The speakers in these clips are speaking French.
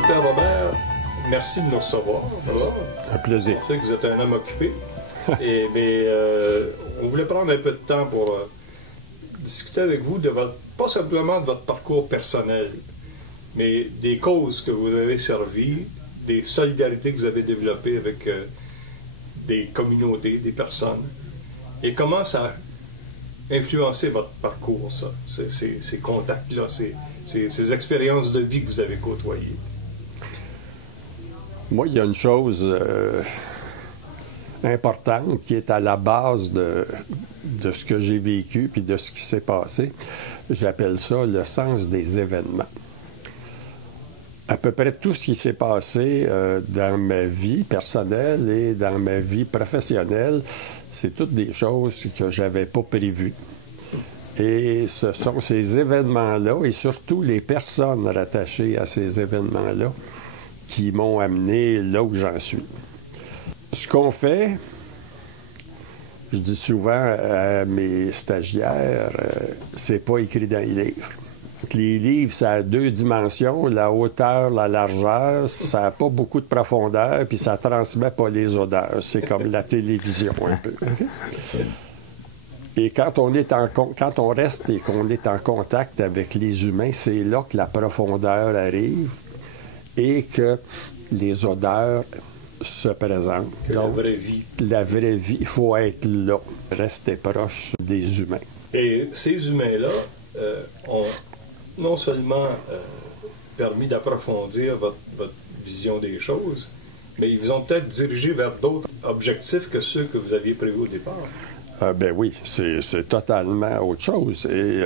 Docteur Robert, merci de nous recevoir. Un plaisir. Je sais que vous êtes un homme occupé. Mais on voulait prendre un peu de temps pour discuter avec vous de votre, pas simplement de votre parcours personnel, mais des causes que vous avez servies, des solidarités que vous avez développées avec des communautés, des personnes, et comment ça a influencé votre parcours, ça, ces contacts-là, ces expériences de vie que vous avez côtoyées. Moi, il y a une chose importante qui est à la base de ce que j'ai vécu puis de ce qui s'est passé. J'appelle ça le sens des événements. À peu près tout ce qui s'est passé dans ma vie personnelle et dans ma vie professionnelle, c'est toutes des choses que je n'avais pas prévues. Et ce sont ces événements-là, et surtout les personnes rattachées à ces événements-là, qui m'ont amené là où j'en suis. Ce qu'on fait, je dis souvent à mes stagiaires, c'est pas écrit dans les livres. Les livres, ça a deux dimensions, la hauteur, la largeur, ça n'a pas beaucoup de profondeur, puis ça ne transmet pas les odeurs. C'est comme la télévision, un peu. Et quand on reste et qu'on est en contact avec les humains, c'est là que la profondeur arrive et que les odeurs se présentent. Donc, la vraie vie. La vraie vie, il faut être là, rester proche des humains. Et ces humains-là ont non seulement permis d'approfondir votre vision des choses, mais ils vous ont peut-être dirigé vers d'autres objectifs que ceux que vous aviez prévus au départ. Ben oui, c'est totalement autre chose. Et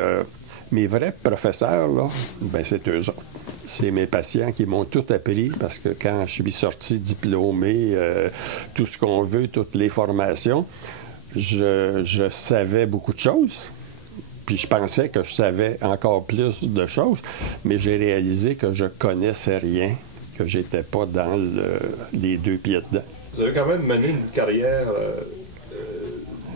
mes vrais professeurs, là, ben c'est eux autres. C'est mes patients qui m'ont tout appris parce que quand je suis sorti diplômé, tout ce qu'on veut, toutes les formations, je savais beaucoup de choses. Puis je pensais que je savais encore plus de choses, mais j'ai réalisé que je connaissais rien, que j'étais pas dans les deux pieds dedans. Vous avez quand même mené une carrière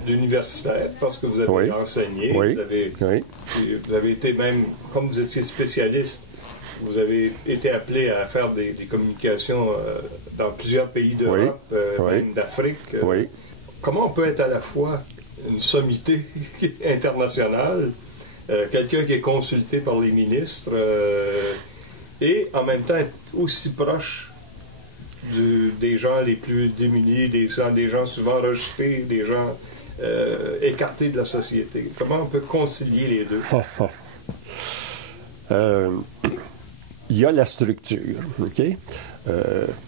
d'universitaire parce que vous avez enseigné, vous avez été même, comme vous étiez spécialiste, vous avez été appelé à faire des communications dans plusieurs pays d'Europe, même d'Afrique. Comment on peut être à la fois une sommité internationale, quelqu'un qui est consulté par les ministres, et en même temps être aussi proche des gens les plus démunis, des gens souvent rejetés, des gens écartés de la société? Comment on peut concilier les deux? Il y a la structure, OK?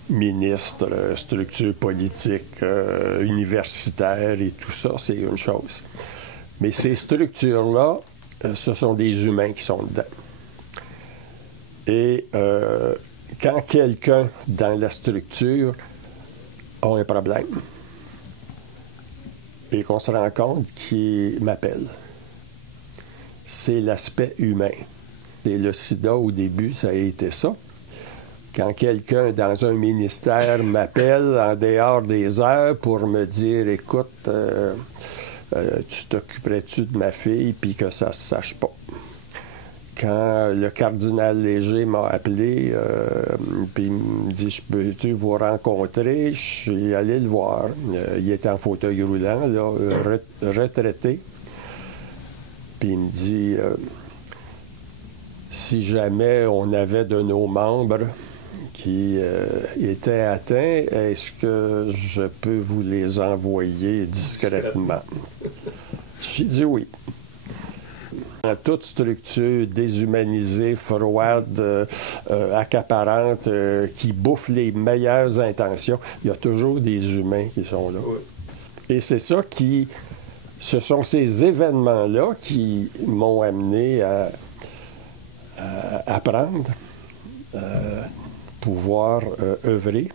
Ministre, structure politique, universitaire et tout ça, c'est une chose. Mais ces structures-là, ce sont des humains qui sont dedans. Et quand quelqu'un dans la structure a un problème et qu'on se rend compte qu'il m'appelle, c'est l'aspect humain. Et le sida, au début, ça a été ça. Quand quelqu'un dans un ministère m'appelle en dehors des heures pour me dire « Écoute, tu t'occuperais-tu de ma fille puis que ça ne se sache pas? » Quand le cardinal Léger m'a appelé, puis il me dit « Peux-tu vous rencontrer? » Je suis allé le voir. Il était en fauteuil roulant, là, retraité. Puis il me dit si jamais on avait de nos membres qui étaient atteints, est-ce que je peux vous les envoyer discrètement? J'ai dit oui. Dans toute structure déshumanisée, froide, accaparante, qui bouffe les meilleures intentions, il y a toujours des humains qui sont là. Et c'est ça qui... Ce sont ces événements-là qui m'ont amené à apprendre, pouvoir œuvrer.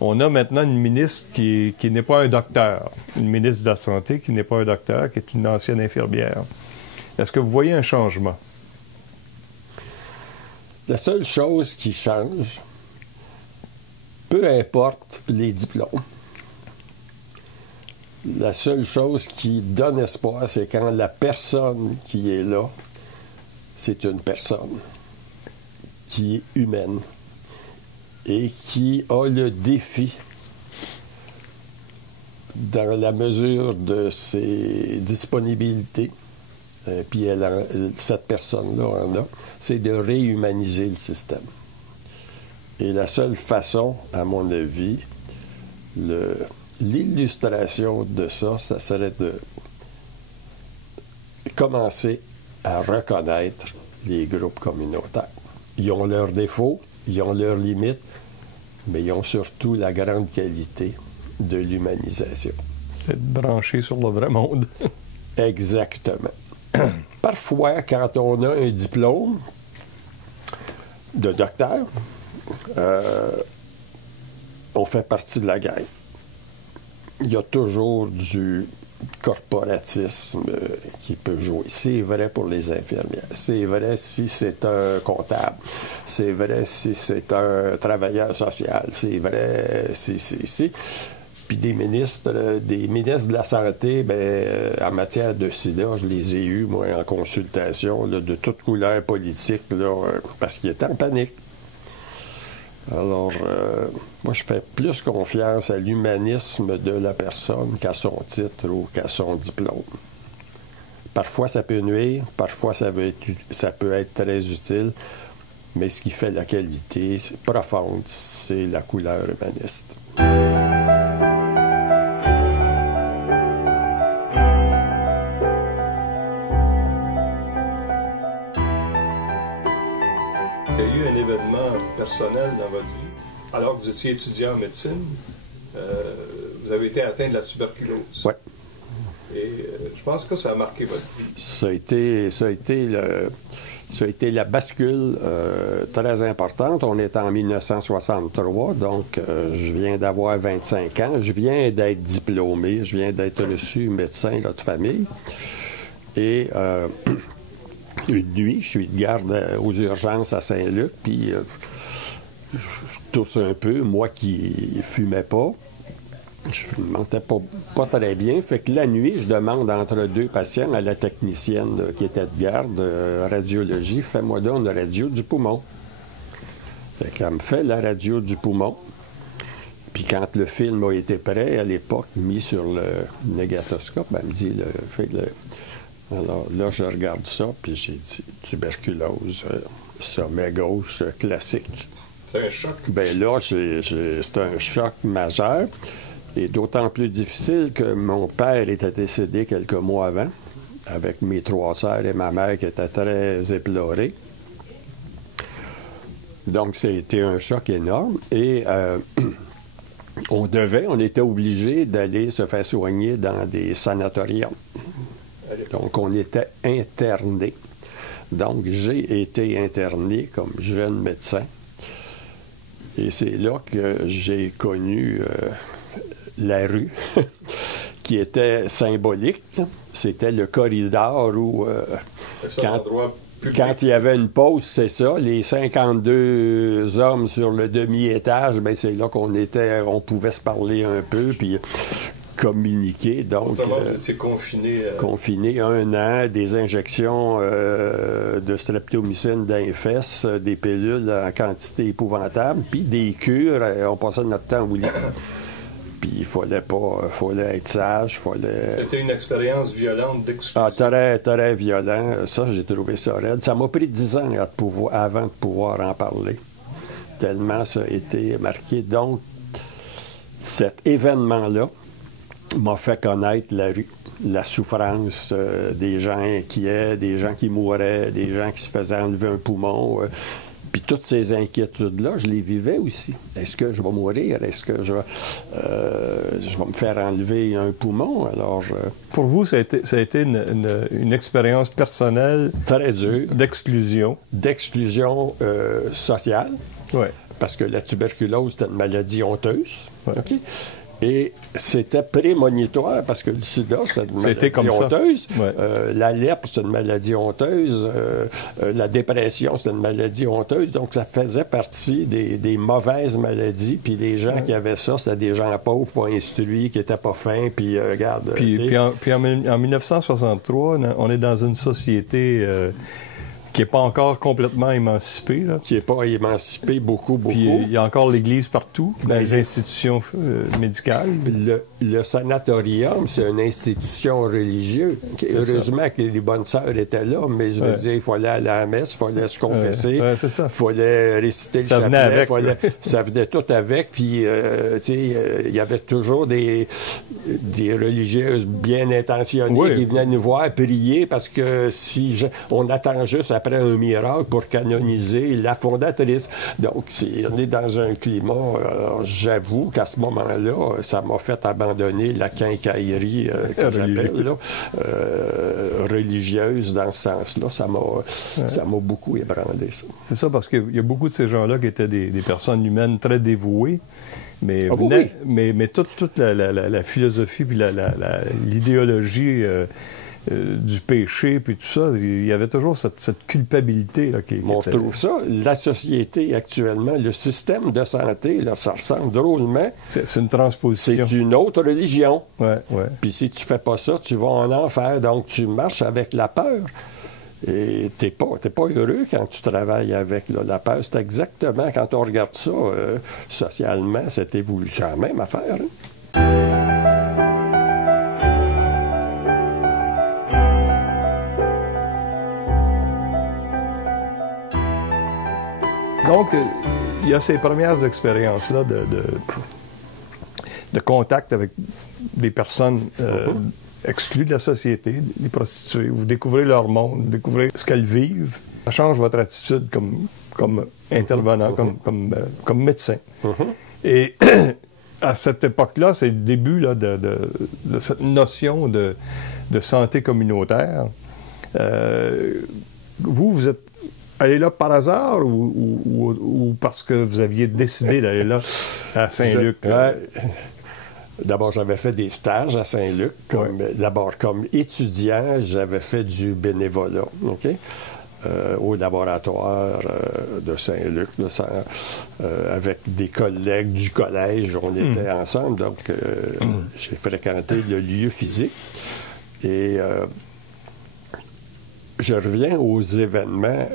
On a maintenant une ministre qui n'est pas un docteur, une ministre de la Santé qui n'est pas un docteur, qui est une ancienne infirmière. Est-ce que vous voyez un changement? La seule chose qui change, peu importe les diplômes, la seule chose qui donne espoir, c'est quand la personne qui est là, c'est une personne qui est humaine et qui a le défi, dans la mesure de ses disponibilités, puis cette personne-là en a, c'est de réhumaniser le système. Et la seule façon, à mon avis, l'illustration de ça, ça serait de commencer à reconnaître les groupes communautaires. Ils ont leurs défauts, ils ont leurs limites, mais ils ont surtout la grande qualité de l'humanisation. Être branché sur le vrai monde. Exactement. Parfois, quand on a un diplôme de docteur, on fait partie de la gang. Il y a toujours du corporatisme qui peut jouer. C'est vrai pour les infirmières. C'est vrai si c'est un comptable. C'est vrai si c'est un travailleur social. C'est vrai si. Puis des ministres de la Santé, en matière de sida, je les ai eus, moi, en consultation, là, de toute couleur politique, là, parce qu'ils étaient en panique. Alors, moi, je fais plus confiance à l'humanisme de la personne qu'à son titre ou qu'à son diplôme. Parfois, ça peut nuire, parfois, ça peut être très utile, mais ce qui fait la qualité profonde, c'est la couleur humaniste. Il y a eu un événement personnel dans votre vie. Alors que vous étiez étudiant en médecine, vous avez été atteint de la tuberculose. Oui. Et je pense que ça a marqué votre vie. Ça a été la bascule très importante. On est en 1963, donc je viens d'avoir 25 ans. Je viens d'être diplômé, je viens d'être reçu médecin de famille. Et une nuit, je suis de garde aux urgences à Saint-Luc, puis je tousse un peu, moi qui fumais pas. Je ne mentais pas très bien. Fait que la nuit, je demande entre deux patients à la technicienne qui était de garde, radiologie, fais-moi donc une radio du poumon. Fait qu'elle me fait la radio du poumon. Puis quand le film a été prêt, à l'époque, mis sur le négatoscope, elle me dit, alors là, je regarde ça, puis j'ai dit, tuberculose, sommet gauche classique. C'est un choc. Bien là, c'est un choc majeur. Et d'autant plus difficile que mon père était décédé quelques mois avant, avec mes 3 sœurs et ma mère qui étaient très éplorées. Donc, c'était un choc énorme. Et on était obligé d'aller se faire soigner dans des sanatoriums. Donc, on était internés. Donc, j'ai été interné comme jeune médecin. Et c'est là que j'ai connu la rue, qui était symbolique. C'était le corridor où, quand il y avait une pause, c'est ça, les 52 hommes sur le demi-étage, bien, c'est là on pouvait se parler un peu, puis communiquer. Donc, vous étiez confiné. Confiné 1 an, des injections de streptomycine dans les fesses, des pilules en quantité épouvantable, puis des cures. On passait notre temps au lit. Puis il fallait être sage, C'était une expérience violente d'exclusion. Ah, très, très violent. Ça, j'ai trouvé ça raide. Ça m'a pris 10 ans avant de pouvoir en parler. Tellement ça a été marqué. Donc, cet événement-là m'a fait connaître la rue, la souffrance des gens inquiets, des gens qui mouraient, des gens qui se faisaient enlever un poumon. Puis toutes ces inquiétudes-là, je les vivais aussi. Est-ce que je vais mourir? Est-ce que je vais me faire enlever un poumon? Alors, pour vous, ça a été une expérience personnelle très dure. D'exclusion. D'exclusion sociale. Oui. Parce que la tuberculose, c'était une maladie honteuse. Ouais. OK? Et c'était prémonitoire parce que le sida, c'est une maladie honteuse. Ouais. La lèpre, c'est une maladie honteuse. La dépression, c'est une maladie honteuse. Donc, ça faisait partie des mauvaises maladies. Puis les gens qui avaient ça, c'était des gens pauvres, pas instruits, qui n'étaient pas fins. Puis, regarde... Puis en 1963, on est dans une société qui n'est pas encore complètement émancipé. Là. Qui n'est pas émancipé beaucoup. Puis il y a encore l'Église partout, dans les institutions médicales. Le sanatorium, c'est une institution religieuse. Heureusement que les bonnes sœurs étaient là, mais je veux dire, il fallait aller à la messe, il fallait se confesser, il fallait réciter le chapelet, ça venait tout avec, puis il y avait toujours des religieuses bien intentionnées qui venaient nous voir prier, parce que on attend juste après un miracle pour canoniser la fondatrice. Donc, on est dans un climat, j'avoue qu'à ce moment-là, ça m'a fait abandonner la quincaillerie que j'appelle, religieuse dans ce sens-là. Ça m'a beaucoup ébranlé, ça. C'est ça, parce qu'il y a beaucoup de ces gens-là qui étaient des personnes humaines très dévouées, mais, mais toute la philosophie puis l'idéologie du péché, puis tout ça, il y avait toujours cette culpabilité. Là, je trouve ça, la société actuellement, le système de santé, là, ça ressemble drôlement. C'est une transposition. C'est une autre religion. Ouais. Puis si tu fais pas ça, tu vas en enfer. Donc, tu marches avec la peur. Et t'es pas heureux quand tu travailles avec la peur. C'est exactement, quand on regarde ça, socialement, c'est la même affaire. Donc, il y a ces premières expériences-là de contact avec des personnes exclues de la société, des prostituées. Vous découvrez leur monde, vous découvrez ce qu'elles vivent. Ça change votre attitude comme intervenant, comme médecin. Et à cette époque-là, c'est le début là, de cette notion de santé communautaire. Vous êtes allé là par hasard ou parce que vous aviez décidé d'aller là à Saint-Luc? D'abord, j'avais fait des stages à Saint-Luc. D'abord, comme étudiant, j'avais fait du bénévolat, au laboratoire de Saint-Luc, avec des collègues du collège. On était ensemble, donc j'ai fréquenté le lieu physique. Et je reviens aux événements.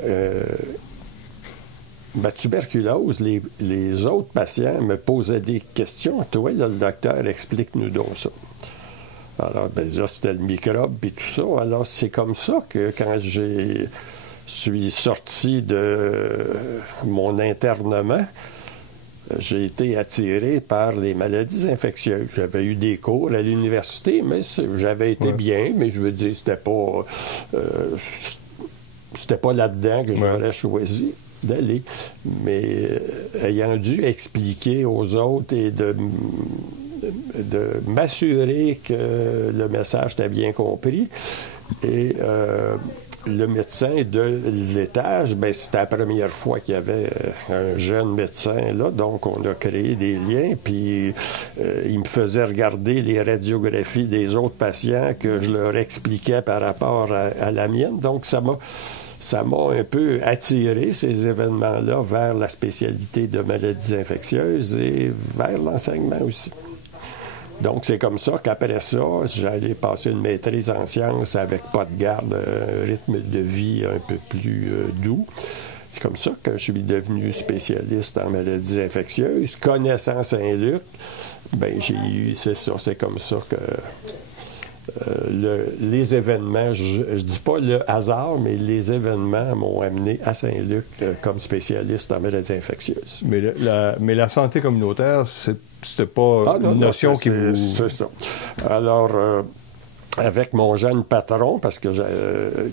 Ma tuberculose, les autres patients me posaient des questions. Toi, là, le docteur, explique-nous donc ça. Alors, là, c'était le microbe et tout ça. Alors, c'est comme ça que quand je suis sorti de mon internement, j'ai été attiré par les maladies infectieuses. J'avais eu des cours à l'université, mais j'avais été bien, mais je veux dire, c'était pas là-dedans que j'aurais choisi d'aller. Mais ayant dû expliquer aux autres et de m'assurer que le message était bien compris, et le médecin de l'étage, c'était la première fois qu'il y avait un jeune médecin là, donc on a créé des liens, puis il me faisait regarder les radiographies des autres patients que je leur expliquais par rapport à la mienne, donc ça m'a un peu attiré, ces événements-là, vers la spécialité de maladies infectieuses et vers l'enseignement aussi. Donc, c'est comme ça qu'après ça, j'allais passer une maîtrise en sciences avec pas de garde, un rythme de vie un peu plus doux. C'est comme ça que je suis devenu spécialiste en maladies infectieuses. Connaissant Saint-Luc, c'est comme ça que les événements, je dis pas le hasard, mais les événements m'ont amené à Saint-Luc comme spécialiste en maladies infectieuses. Mais la santé communautaire, c'était pas une notion qui vous... C'est ça. Alors, avec mon jeune patron, parce que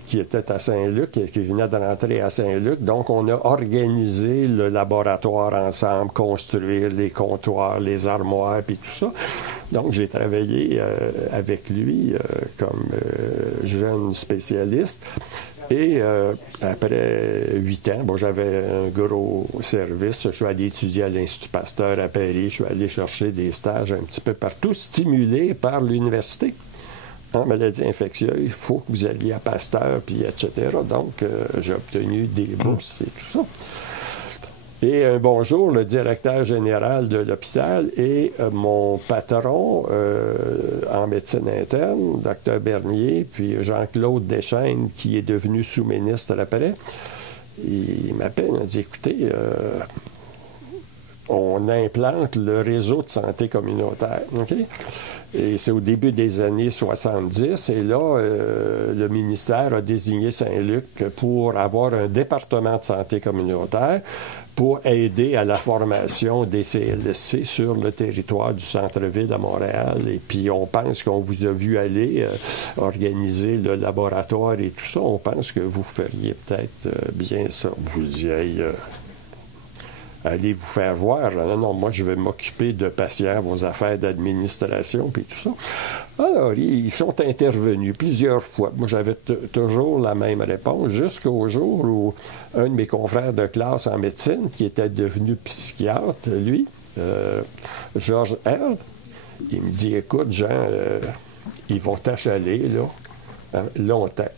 qui était à Saint-Luc, qui venait de rentrer à Saint-Luc, donc on a organisé le laboratoire ensemble, construire les comptoirs, les armoires, puis tout ça. Donc, j'ai travaillé avec lui comme jeune spécialiste. Et après 8 ans, j'avais un gros service. Je suis allé étudier à l'Institut Pasteur à Paris. Je suis allé chercher des stages un petit peu partout, stimulés par l'université. En maladies infectieuses, il faut que vous alliez à Pasteur, puis etc. Donc, j'ai obtenu des bourses et tout ça. Et un bonjour, le directeur général de l'hôpital et mon patron en médecine interne, Dr Bernier, puis Jean-Claude Deschaines, qui est devenu sous-ministre après, il m'appelle, il m'a dit, écoutez, on implante le réseau de santé communautaire. Okay? Et c'est au début des années 70. Et là, le ministère a désigné Saint-Luc pour avoir un département de santé communautaire pour aider à la formation des CLSC sur le territoire du centre-ville à Montréal. Et puis, on pense qu'on vous a vu aller organiser le laboratoire et tout ça. On pense que vous feriez peut-être bien ça. Je vous dis, hey, allez vous faire voir. Non, moi, je vais m'occuper de patients, vos affaires d'administration, puis tout ça. Alors, ils sont intervenus plusieurs fois. Moi, j'avais toujours la même réponse, jusqu'au jour où un de mes confrères de classe en médecine, qui était devenu psychiatre, lui, Georges Herd, il me dit, écoute, Jean, ils vont t'achaler, là, longtemps.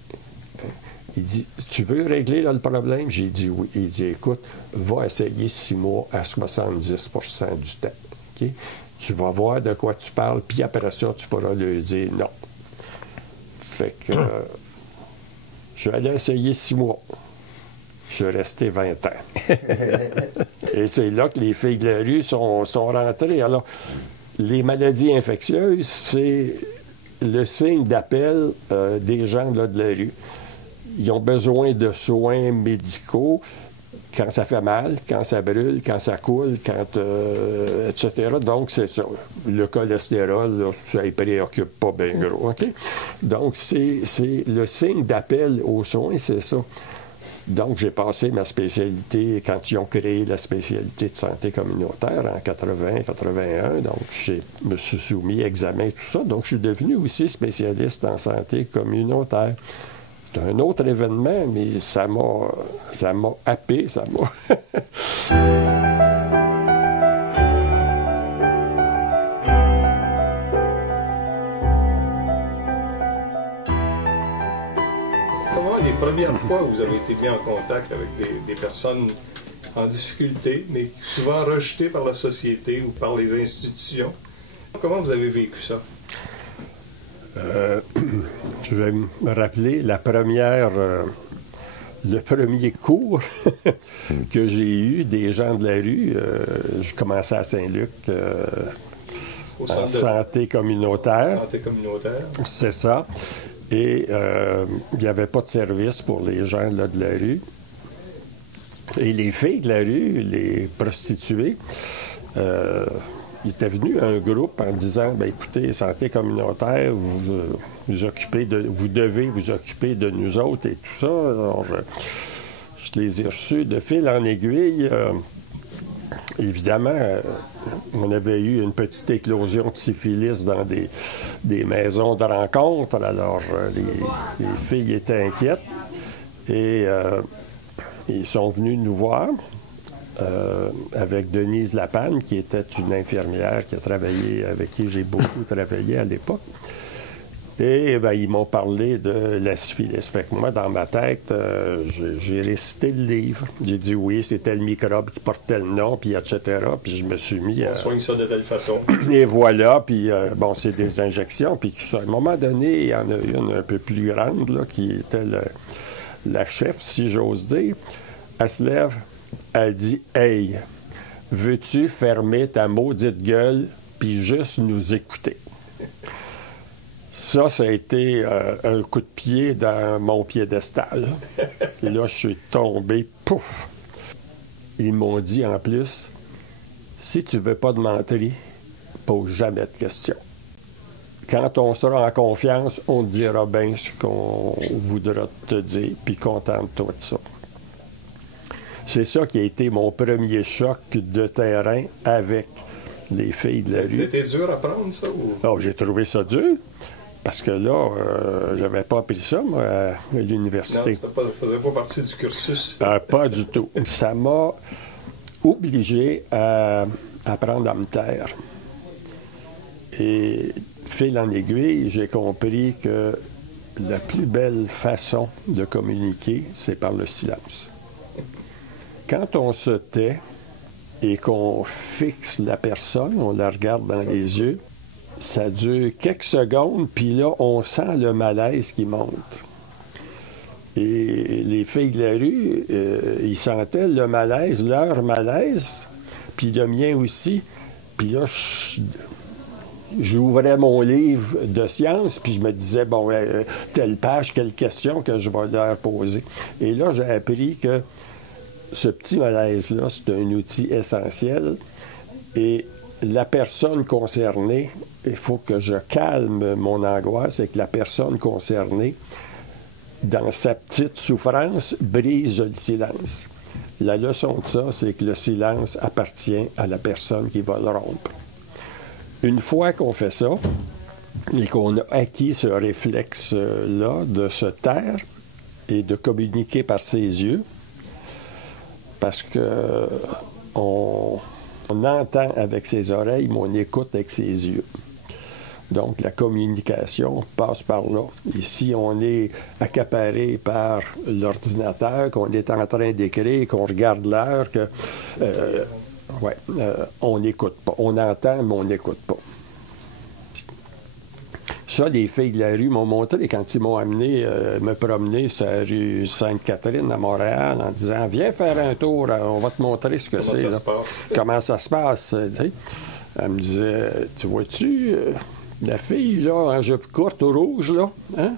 Il dit, tu veux régler là, le problème? J'ai dit oui. Il dit, écoute, va essayer 6 mois à 70 % du temps. Okay? Tu vas voir de quoi tu parles, puis après ça, tu pourras lui dire non. Fait que je suis allé essayer 6 mois. Je suis resté 20 ans. Et c'est là que les filles de la rue sont rentrées. Alors, les maladies infectieuses, c'est le signe d'appel des gens là, de la rue. Ils ont besoin de soins médicaux quand ça fait mal, quand ça brûle, quand ça coule, quand, etc. Donc, c'est ça. Le cholestérol, là, ça ne préoccupe pas bien gros. Okay? Donc, c'est le signe d'appel aux soins, c'est ça. Donc, j'ai passé ma spécialité quand ils ont créé la spécialité de santé communautaire en 80-81. Donc, je me suis soumis à examen, tout ça. Donc, je suis devenu aussi spécialiste en santé communautaire. C'est un autre événement, mais ça m'a happé, ça m'a... Comment les premières fois où vous avez été mis en contact avec des personnes en difficulté, mais souvent rejetées par la société ou par les institutions, comment vous avez vécu ça? Je vais me rappeler le premier cours que j'ai eu des gens de la rue. Je commençais à Saint-Luc, en santé communautaire. Santé communautaire. C'est ça. Et il n'y avait pas de service pour les gens là, de la rue. Et les filles de la rue, les prostituées, il était venu un groupe en disant, bien, écoutez, santé communautaire, vous devez vous occuper de nous autres et tout ça. Alors, je les ai reçus de fil en aiguille. Évidemment, on avait eu une petite éclosion de syphilis dans des maisons de rencontre. Alors, les filles étaient inquiètes et ils sont venus nous voir. Avec Denise Lapanne, qui était une infirmière qui a travaillé, avec qui j'ai beaucoup travaillé à l'époque. Et bien, ils m'ont parlé de la syphilis. Fait que moi, dans ma tête, j'ai récité le livre. J'ai dit oui, c'était le microbe qui portait le nom, puis etc. Puis je me suis mis à... On soigne ça de telle façon. Et voilà, puis bon, c'est des injections, puis tout ça. À un moment donné, il y en a une un peu plus grande, là, qui était la chef, si j'ose dire. Elle se lève. Elle dit « Hey, veux-tu fermer ta maudite gueule puis juste nous écouter? » Ça a été un coup de pied dans mon piédestal. Là, je suis tombé, pouf! Ils m'ont dit en plus « Si tu veux pas de menterie, pose jamais de questions. Quand on sera en confiance, on te dira bien ce qu'on voudra te dire, puis contente-toi de ça. » C'est ça qui a été mon premier choc de terrain avec les filles de la rue. C'était dur à prendre, ça? Ou... Oh, j'ai trouvé ça dur, parce que là, j'avais pas appris ça, moi, à l'université. Non, ça ne faisait pas partie du cursus. Pas du tout. Ça m'a obligé à apprendre à me taire. Et, fil en aiguille, j'ai compris que la plus belle façon de communiquer, c'est par le silence. Quand on se tait, et qu'on fixe la personne, on la regarde dans les yeux, ça dure quelques secondes, puis là, on sent le malaise qui monte. Et les filles de la rue, ils sentaient le malaise, leur malaise, puis le mien aussi. Puis là, j'ouvrais mon livre de sciences, puis je me disais, bon, telle page, quelle question que je vais leur poser. Et là, j'ai appris que ce petit malaise-là, c'est un outil essentiel. Et la personne concernée, il faut que je calme mon angoisse et que la personne concernée, dans sa petite souffrance, brise le silence. La leçon de ça, c'est que le silence appartient à la personne qui va le rompre. Une fois qu'on fait ça, et qu'on a acquis ce réflexe-là de se taire et de communiquer par ses yeux, parce que on entend avec ses oreilles, mais on écoute avec ses yeux. Donc, la communication passe par là. Et si on est accaparé par l'ordinateur, qu'on est en train d'écrire, qu'on regarde l'heure, on n'écoute pas. On entend, mais on n'écoute pas. Ça, les filles de la rue m'ont montré quand ils m'ont amené me promener sur la rue Sainte-Catherine à Montréal en disant « Viens faire un tour, on va te montrer ce que c'est. » Comment ça se passe. Elle me disait « Tu vois-tu... la fille, là, en jupe courte ou rouge, là, hein?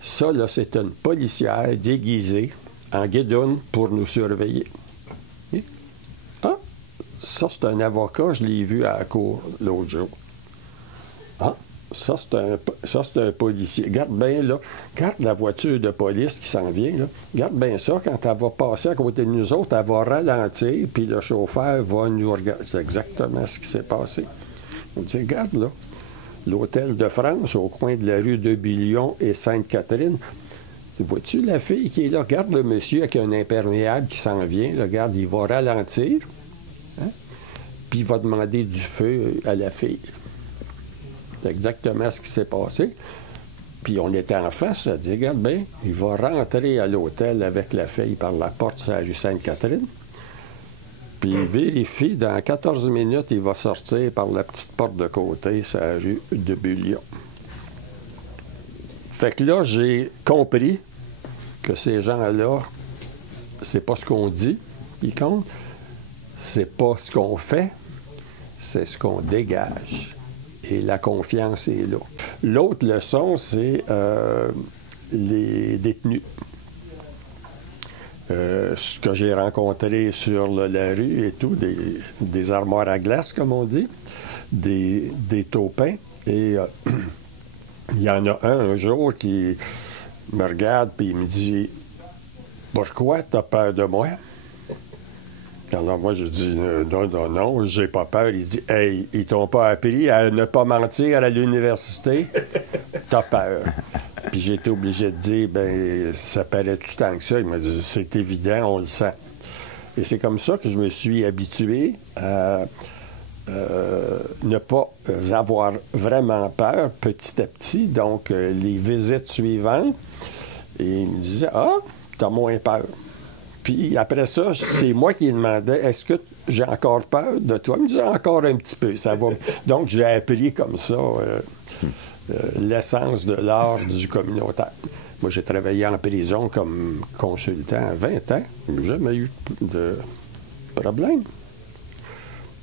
Ça, là, c'est une policière déguisée en guidoune pour nous surveiller. Et? Ah, ça, c'est un avocat, je l'ai vu à la cour l'autre jour. Ah, ça, c'est un policier. Garde bien, là, garde la voiture de police qui s'en vient, là. Garde bien ça, quand elle va passer à côté de nous autres, elle va ralentir, puis le chauffeur va nous regarder. C'est exactement ce qui s'est passé. On dit, regarde, là. L'Hôtel de France, au coin de la rue de Billion et Sainte-Catherine. Vois-tu la fille qui est là? Regarde le monsieur avec un imperméable qui s'en vient. Là, regarde, il va ralentir. Hein? Puis il va demander du feu à la fille. C'est exactement ce qui s'est passé. Puis on était en face, là, dit, regarde bien, il va rentrer à l'hôtel avec la fille par la porte sur la rue Sainte-Catherine. Puis il vérifie, dans 14 minutes, il va sortir par la petite porte de côté, sur la rue de Bullion. Fait que là, j'ai compris que ces gens-là, c'est pas ce qu'on dit qui compte, c'est pas ce qu'on fait, c'est ce qu'on dégage. Et la confiance est là. L'autre leçon, c'est les détenus. Ce que j'ai rencontré sur la rue et tout, des armoires à glace, comme on dit, des taupins. Et il y en a un jour qui me regarde et il me dit « Pourquoi tu as peur de moi? » Alors moi, je dis « Non, j'ai pas peur. » Il dit « Hey, ils t'ont pas appris à ne pas mentir à l'université? T'as peur. » Puis j'ai été obligé de dire, ben ça paraît-tu tant que ça? Il m'a dit, c'est évident, on le sent. Et c'est comme ça que je me suis habitué à ne pas avoir vraiment peur petit à petit. Donc, les visites suivantes, et il me disait, ah, t'as moins peur. Puis après ça, c'est moi qui demandais, est-ce que j'ai encore peur de toi? Il me disait, encore un petit peu, ça va. Donc, j'ai appris comme ça. L'essence de l'art du communautaire. Moi, j'ai travaillé en prison comme consultant à 20 ans. J'ai jamais eu de problème.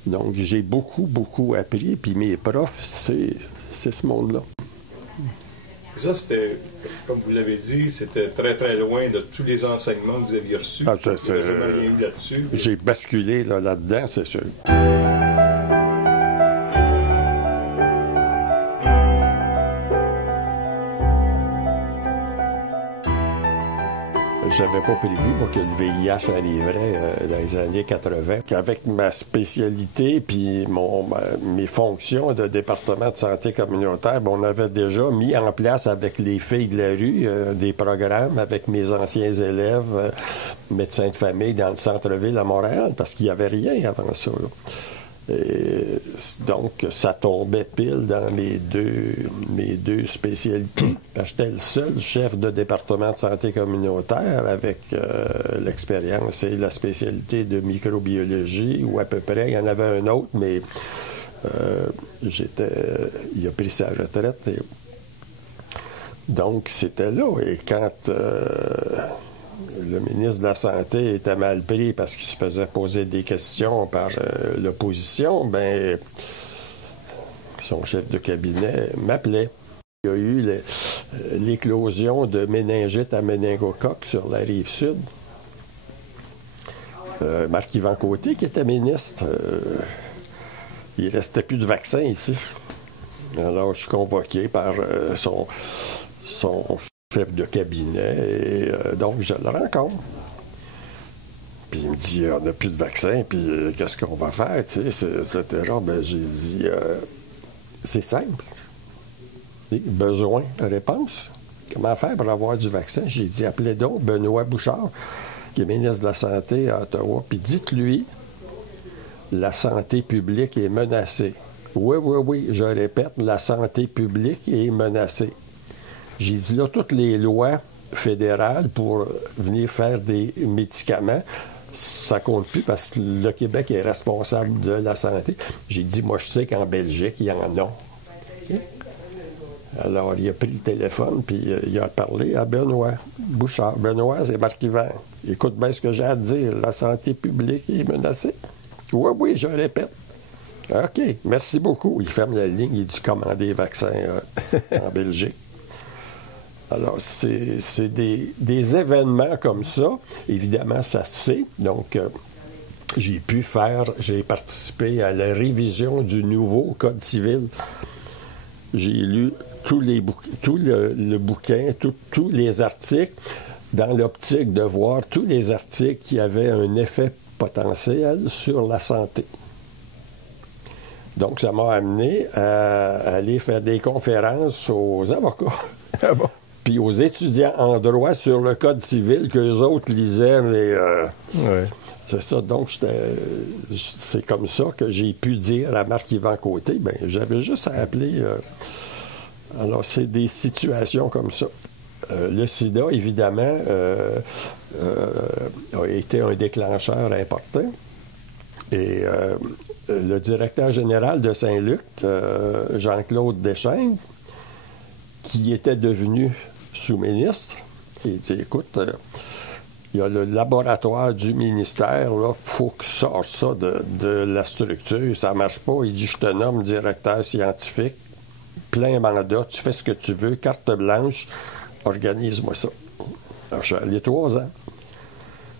Donc, j'ai beaucoup appris. Puis mes profs, c'est ce monde-là. Ça, c'était, comme vous l'avez dit, c'était très loin de tous les enseignements que vous aviez reçus. Ah, ça, c'est, rien eu là-dessus. J'ai basculé là-dedans, c'est sûr. J'avais pas prévu que le VIH arriverait dans les années 80. Avec ma spécialité puis mes fonctions de département de santé communautaire, on avait déjà mis en place avec les filles de la rue des programmes avec mes anciens élèves, médecins de famille dans le centre-ville à Montréal, parce qu'il n'y avait rien avant ça. Là. Et donc, ça tombait pile dans mes deux spécialités. J'étais le seul chef de département de santé communautaire avec l'expérience et la spécialité de microbiologie, ou à peu près. Il y en avait un autre, mais il a pris sa retraite. Donc, c'était là. Et quand le ministre de la Santé était mal pris parce qu'il se faisait poser des questions par l'opposition, ben son chef de cabinet m'appelait. Il y a eu l'éclosion de méningite à méningocoque sur la Rive-Sud. Marc-Yvan Côté, qui était ministre, il ne restait plus de vaccins ici. Alors, je suis convoqué par son chef de cabinet, et donc je le rencontre. Puis il me dit, on n'a plus de vaccin, puis qu'est-ce qu'on va faire, etc. Ben, j'ai dit, c'est simple. Besoin, réponse. Comment faire pour avoir du vaccin? J'ai dit, appelez donc Benoît Bouchard, qui est ministre de la Santé à Ottawa, puis dites-lui, la santé publique est menacée. Oui, je répète, la santé publique est menacée. J'ai dit là, toutes les lois fédérales pour venir faire des médicaments, ça compte plus parce que le Québec est responsable de la santé. J'ai dit, moi, je sais qu'en Belgique, il y en a. Okay? Alors, il a pris le téléphone, puis il a parlé à Benoît Bouchard. Benoît, c'est Marc-Yvan. Écoute bien ce que j'ai à te dire. La santé publique est menacée. Oui, je répète. OK, merci beaucoup. Il ferme la ligne, il dit commander des vaccins en Belgique. Alors, c'est des événements comme ça. Évidemment, ça se fait. Donc, j'ai participé à la révision du nouveau Code civil. J'ai lu tout le bouquin, tous les articles, dans l'optique de voir tous les articles qui avaient un effet potentiel sur la santé. Donc, ça m'a amené à aller faire des conférences aux avocats. Ah bon? Puis aux étudiants en droit sur le Code civil qu'eux autres lisaient, mais ouais. C'est ça. Donc, c'est comme ça que j'ai pu dire à Marc-Yvan Côté, bien, j'avais juste à appeler. Alors, c'est des situations comme ça. Le sida, évidemment, a été un déclencheur important. Et le directeur général de Saint-Luc, Jean-Claude Deschênes, qui était devenu sous-ministre, il dit, écoute, il y a le laboratoire du ministère, il faut que ça sorte ça de la structure, ça ne marche pas. Il dit, je te nomme directeur scientifique, plein mandat, tu fais ce que tu veux, carte blanche, organise-moi ça. Alors, je suis allé 3 ans,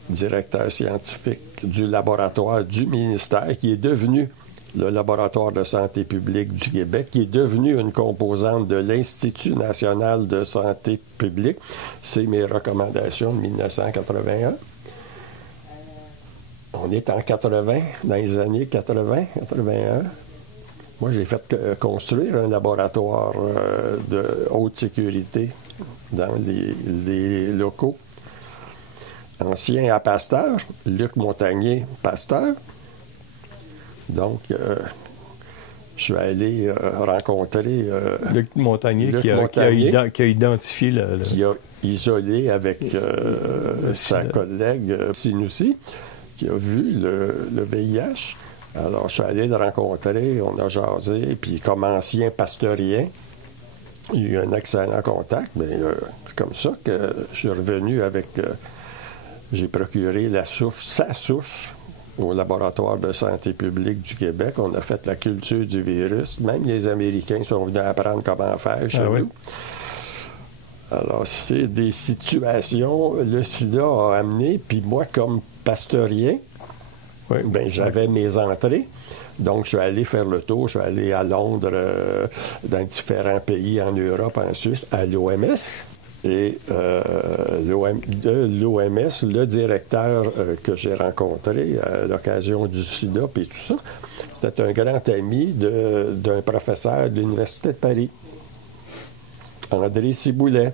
directeur scientifique du laboratoire du ministère, qui est devenu le laboratoire de santé publique du Québec, qui est devenu une composante de l'Institut national de santé publique. C'est mes recommandations de 1981. On est en 80, dans les années 80, 81. Moi, j'ai fait construire un laboratoire de haute sécurité dans les locaux. Ancien à Pasteur, Luc Montagnier, Pasteur. Donc, je suis allé rencontrer Luc Montagnier, qui a identifié qui a isolé avec sa collègue Sinoussi, qui a vu le VIH. Alors, je suis allé le rencontrer, on a jasé, puis comme ancien pasteurien, il y a eu un excellent contact. Mais c'est comme ça que je suis revenu avec... j'ai procuré sa souche, au laboratoire de santé publique du Québec. On a fait la culture du virus. Même les Américains sont venus apprendre comment faire chez nous. Alors, c'est des situations, le sida a amené, puis moi, comme pasteurien, ben, j'avais mes entrées. Donc, je suis allé faire le tour. Je suis allé à Londres, dans différents pays en Europe, en Suisse, à l'OMS. Et de l'OMS, le directeur que j'ai rencontré à l'occasion du sida et tout ça, c'était un grand ami d'un professeur de l'Université de Paris, André Ciboulet.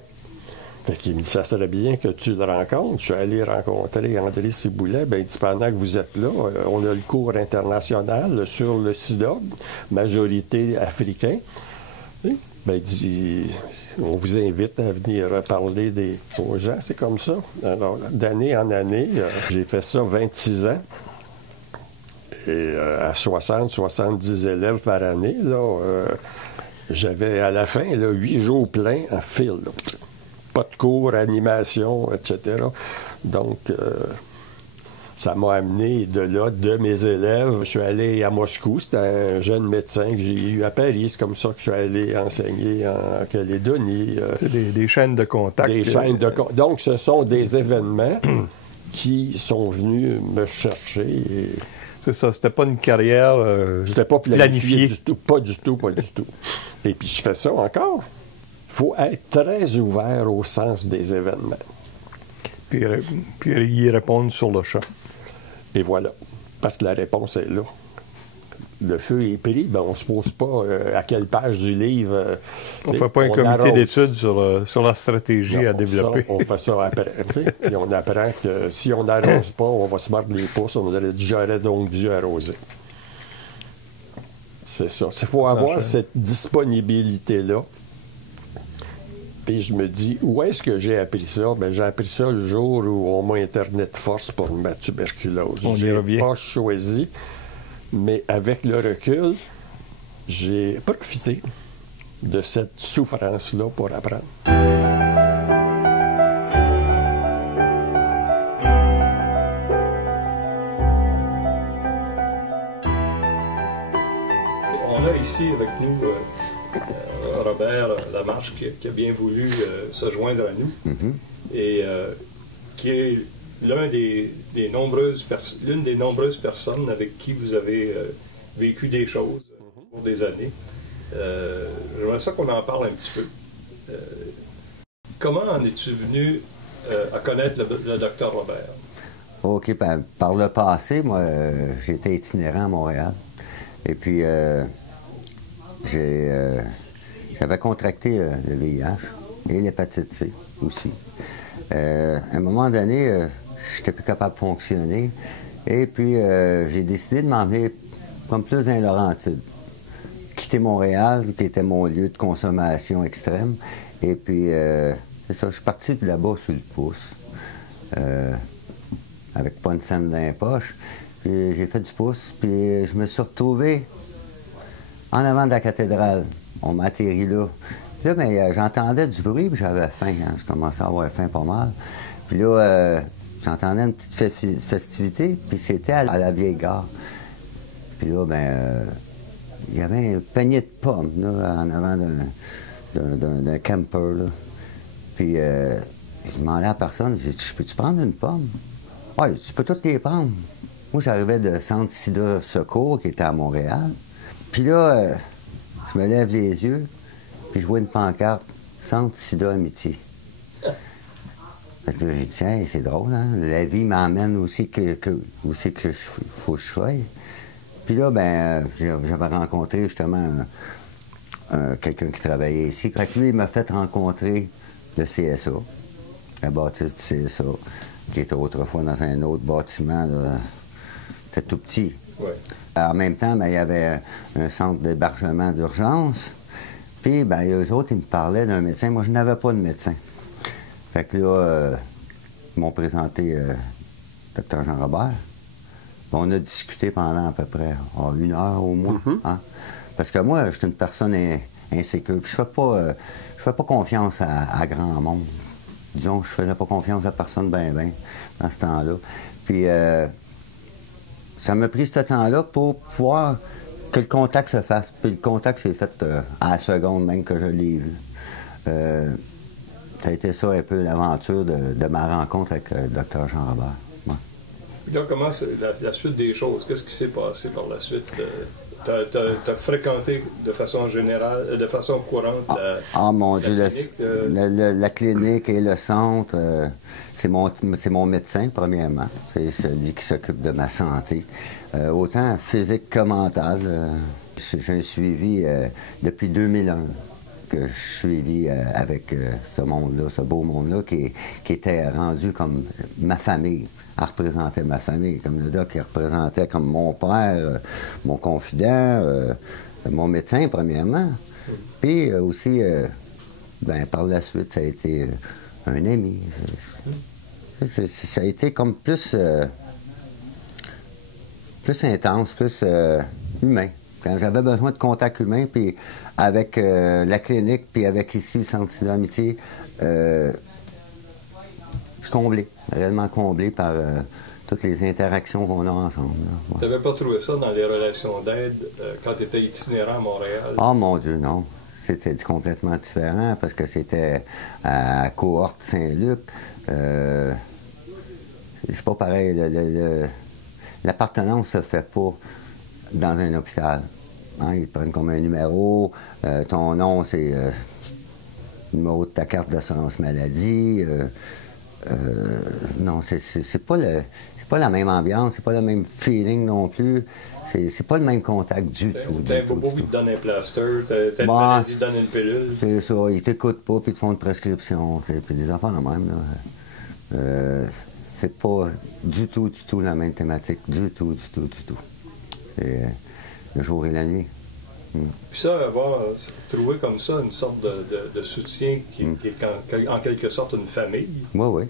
Fait qu'il me dit, ça serait bien que tu le rencontres. Je suis allé rencontrer André Ciboulet. Bien, il dit, pendant que vous êtes là, on a le cours international sur le sida, majorité africain. Bien, il dit, on vous invite à venir parler aux gens. C'est comme ça. Alors, d'année en année, j'ai fait ça 26 ans. Et à 60, 70 élèves par année, là, j'avais à la fin là, 8 jours pleins en fil. Là. Pas de cours, animation, etc. Donc, ça m'a amené de là, de mes élèves. Je suis allé à Moscou, c'était un jeune médecin que j'ai eu à Paris. C'est comme ça que je suis allé enseigner en Calédonie. C'est des chaînes de contact. Des chaînes de contact. Donc, ce sont des événements qui sont venus me chercher. Et... C'est ça, c'était pas une carrière c'était pas planifié du tout. Pas du tout. Et puis, je fais ça encore. Il faut être très ouvert au sens des événements. Puis y répondre sur le champ. Et voilà. Parce que la réponse est là. Le feu est pris, ben on ne se pose pas à quelle page du livre. On ne fait pas un comité d'études sur la stratégie à développer. On fait ça après. Puis on apprend que si on n'arrose pas, on va se mordre les pouces. J'aurais donc dû arroser. C'est ça. Il faut avoir cette disponibilité-là. Puis je me dis, où est-ce que j'ai appris ça? Bien, j'ai appris ça le jour où on m'a interné de force pour ma tuberculose. On y revient. Pas choisi, mais avec le recul, j'ai profité de cette souffrance-là pour apprendre. On a ici avec nous Robert Lamarche qui a bien voulu se joindre à nous et qui est l'une des nombreuses personnes avec qui vous avez vécu des choses pour des années. J'aimerais ça qu'on en parle un petit peu. Comment en es-tu venu à connaître le docteur Robert? OK, ben, par le passé, moi, j'étais itinérant à Montréal. Et puis, j'avais contracté le VIH et l'hépatite C aussi. À un moment donné, je n'étais plus capable de fonctionner. Et puis, j'ai décidé de m'en venir comme plus dans les Laurentides. Quitter Montréal, qui était mon lieu de consommation extrême. Et puis, c'est ça, je suis parti de là-bas sur le pouce, avec pas une scène dans les poches. Puis, j'ai fait du pouce, puis je me suis retrouvé en avant de la cathédrale. On m'a atterri là. Puis là, ben, j'entendais du bruit, puis j'avais faim. Hein. Je commençais à avoir faim pas mal. Puis là, j'entendais une petite festivité, puis c'était à la vieille gare. Puis là, ben, il y avait un panier de pommes là, en avant d'un camper. Là. Puis je demandais à la personne, j'ai dit, peux-tu prendre une pomme? Oui, tu peux toutes les prendre. Moi, j'arrivais de Centre Sida Secours, qui était à Montréal. Puis là, je me lève les yeux, puis je vois une pancarte, Centre Sida Amitié. Fait que là, j'ai dit, hey, c'est drôle, hein? La vie m'emmène aussi où c'est que faut que je sois. Puis là, ben, j'avais rencontré justement quelqu'un qui travaillait ici. Fait que lui, il m'a fait rencontrer le CSA, la bâtisse du CSA, qui était autrefois dans un autre bâtiment, c'était tout petit. Ouais. En même temps, ben, il y avait un centre d'hébergement d'urgence. Puis, ben, eux autres, ils me parlaient d'un médecin. Moi, je n'avais pas de médecin. Fait que là, ils m'ont présenté Dr. Jean Robert. On a discuté pendant à peu près 1 heure au moins. Hein? Parce que moi, je suis une personne insécure. Puis je fais pas confiance à grand monde. Disons que je faisais pas confiance à personne ben dans ce temps-là. Puis ça m'a pris ce temps-là pour pouvoir que le contact se fasse. Puis le contact s'est fait à la seconde même que je l'ai vu. Ça a été ça un peu l'aventure de ma rencontre avec le Dr. Jean Robert. Ouais. Puis là, comment c'est la suite des choses? Qu'est-ce qui s'est passé par la suite? Tu as fréquenté de façon générale, de façon courante mon Dieu, la clinique et le centre, c'est mon médecin, premièrement. C'est celui qui s'occupe de ma santé, autant physique que mentale. J'ai un suivi depuis 2001. que je suivis avec ce monde-là, ce beau monde-là, qui était rendu comme ma famille. Elle représentait ma famille, comme le doc, il représentait comme mon père, mon confident, mon médecin, premièrement. Puis aussi, par la suite, ça a été un ami. Ça a été comme plus intense, plus humain. Quand j'avais besoin de contact humain, puis avec la clinique, puis avec ici, le Centre d'amitié, je suis comblé, réellement comblé par toutes les interactions qu'on a ensemble. Tu n'avais pas trouvé ça dans les relations d'aide quand tu étais itinérant à Montréal? Oh mon Dieu, non. C'était complètement différent parce que c'était à Cohorte Saint-Luc. C'est pas pareil. L'appartenance se fait pas dans un hôpital. Hein, ils te prennent comme un numéro. Ton nom, c'est le numéro de ta carte d'assurance maladie. Non, c'est pas la même ambiance, c'est pas le même feeling non plus. C'est pas le même contact du tout. T'as un bobo qui te donne un plaster, t'as une maladie, te donne une pilule. C'est ça, ils t'écoutent pas, puis ils te font une prescription. Puis des enfants de même, là. C'est pas du tout la même thématique. Du tout. C'est le jour et la nuit. Puis ça, avoir trouvé comme ça une sorte de soutien qui est en quelque sorte une famille. Oui.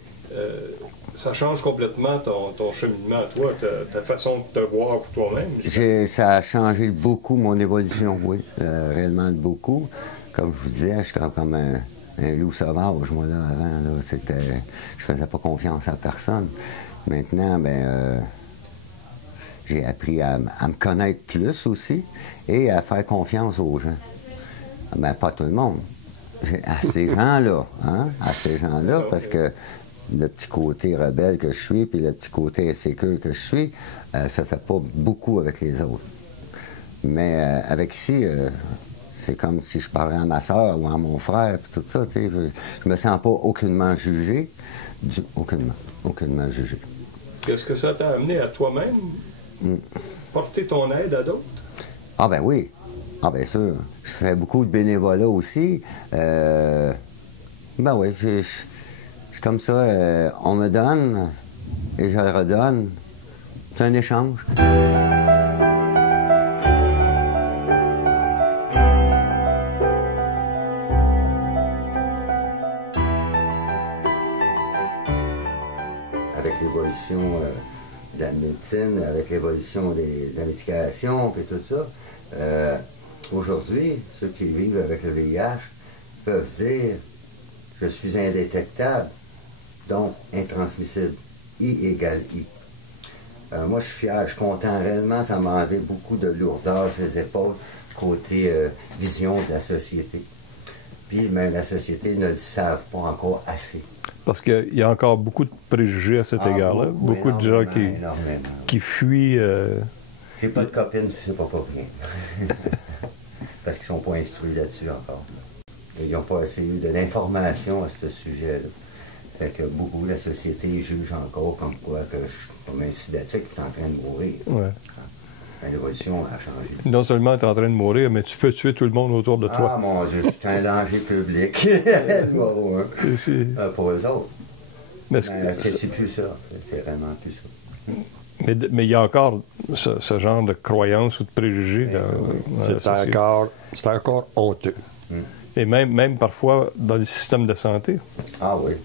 Ça change complètement ton cheminement à toi, ta façon de te voir pour toi-même. Ça a changé beaucoup mon évolution, oui. Réellement beaucoup. Comme je vous disais, je suis comme un loup sauvage, moi, là, avant. Là, je faisais pas confiance à personne. Maintenant, j'ai appris à me connaître plus aussi et à faire confiance aux gens. Pas tout le monde. À ces gens-là, hein? À ces gens-là, parce que le petit côté rebelle que je suis, puis le petit côté insécure que je suis, ça fait pas beaucoup avec les autres. Mais avec ici, c'est comme si je parlais à ma soeur ou à mon frère, puis tout ça, tu sais. Je me sens pas aucunement jugé. Aucunement jugé. Qu'est-ce que ça t'a amené à toi-même? Porter ton aide à d'autres? Ah ben oui. Ah bien sûr. Je fais beaucoup de bénévolat aussi. Ben oui, je suis comme ça. On me donne et je le redonne. C'est un échange. Avec l'évolution de la médecine, avec l'évolution de la médication et tout ça, aujourd'hui, ceux qui vivent avec le VIH peuvent dire « je suis indétectable, donc intransmissible, I égale I ». Moi, je suis fier, je suis content réellement, ça m'a enlevé beaucoup de lourdeur sur les épaules côté vision de la société. Puis, mais la société ne le savent pas encore assez. Parce qu'il y a encore beaucoup de préjugés à cet égard-là. Beaucoup de gens qui fuient. J'ai pas de copine, c'est pas pour rien. Parce qu'ils sont pas instruits là-dessus encore. Ils n'ont pas assez eu d'informations à ce sujet-là. Fait que beaucoup de la société juge encore comme quoi que je suis comme un sidatique qui est en train de mourir. Ouais. L'évolution a changé. Non seulement tu es en train de mourir, mais tu peux tuer tout le monde autour de toi. Ah mon Dieu, c'est un danger public. Pour eux autres. C'est plus ça. C'est vraiment plus ça. Mais il y a encore ce genre de croyance ou de préjugés. C'est encore honteux. Et même parfois dans le système de santé. Ah oui.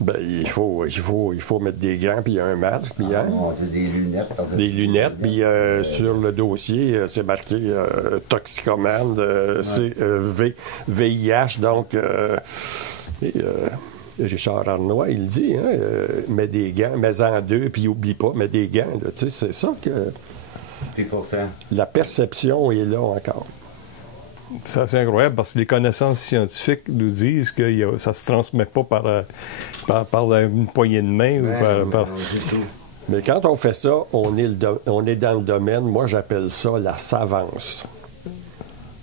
Ben, il faut mettre des gants, puis un masque, puis des lunettes. Des lunettes, puis sur le dossier, c'est marqué toxicomane, VIH, donc Richard Arnois, il dit, hein, mets des gants, mets-en deux, puis oublie pas, mets des gants, tu sais, c'est ça que... Puis pourtant... La perception est là encore. C'est assez incroyable parce que les connaissances scientifiques nous disent que ça ne se transmet pas par une poignée de main. Mais quand on fait ça, on est dans le domaine, moi j'appelle ça la savance.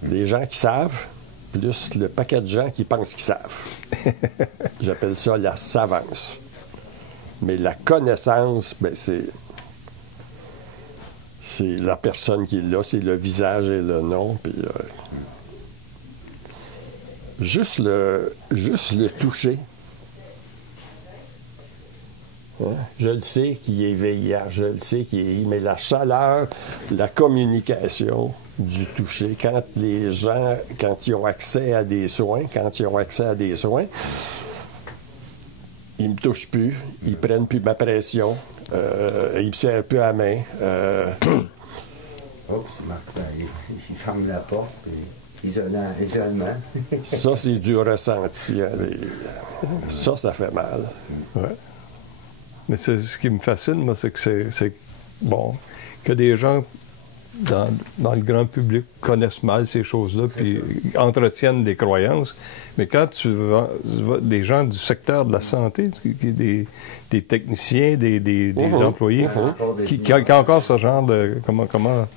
Les gens qui savent, plus le paquet de gens qui pensent qu'ils savent. J'appelle ça la savance. Mais la connaissance, ben c'est la personne qui est là, c'est le visage et le nom, puis... Juste le toucher. Je le sais qu'il est VIH, je le sais mais la chaleur, la communication du toucher, quand les gens, quand ils ont accès à des soins, ils me touchent plus, ils prennent plus ma pression, ils me serrent plus à la main. Oups, il ferme la porte, puis isolement. Ça, c'est du ressenti. Hein, ça fait mal. Ouais. Mais ce qui me fascine, moi, c'est que c'est bon, que des gens dans le grand public connaissent mal ces choses-là, puis entretiennent des croyances. Mais quand tu vois des gens du secteur de la santé, des techniciens, des employés, qui ont encore ce genre de... Comment...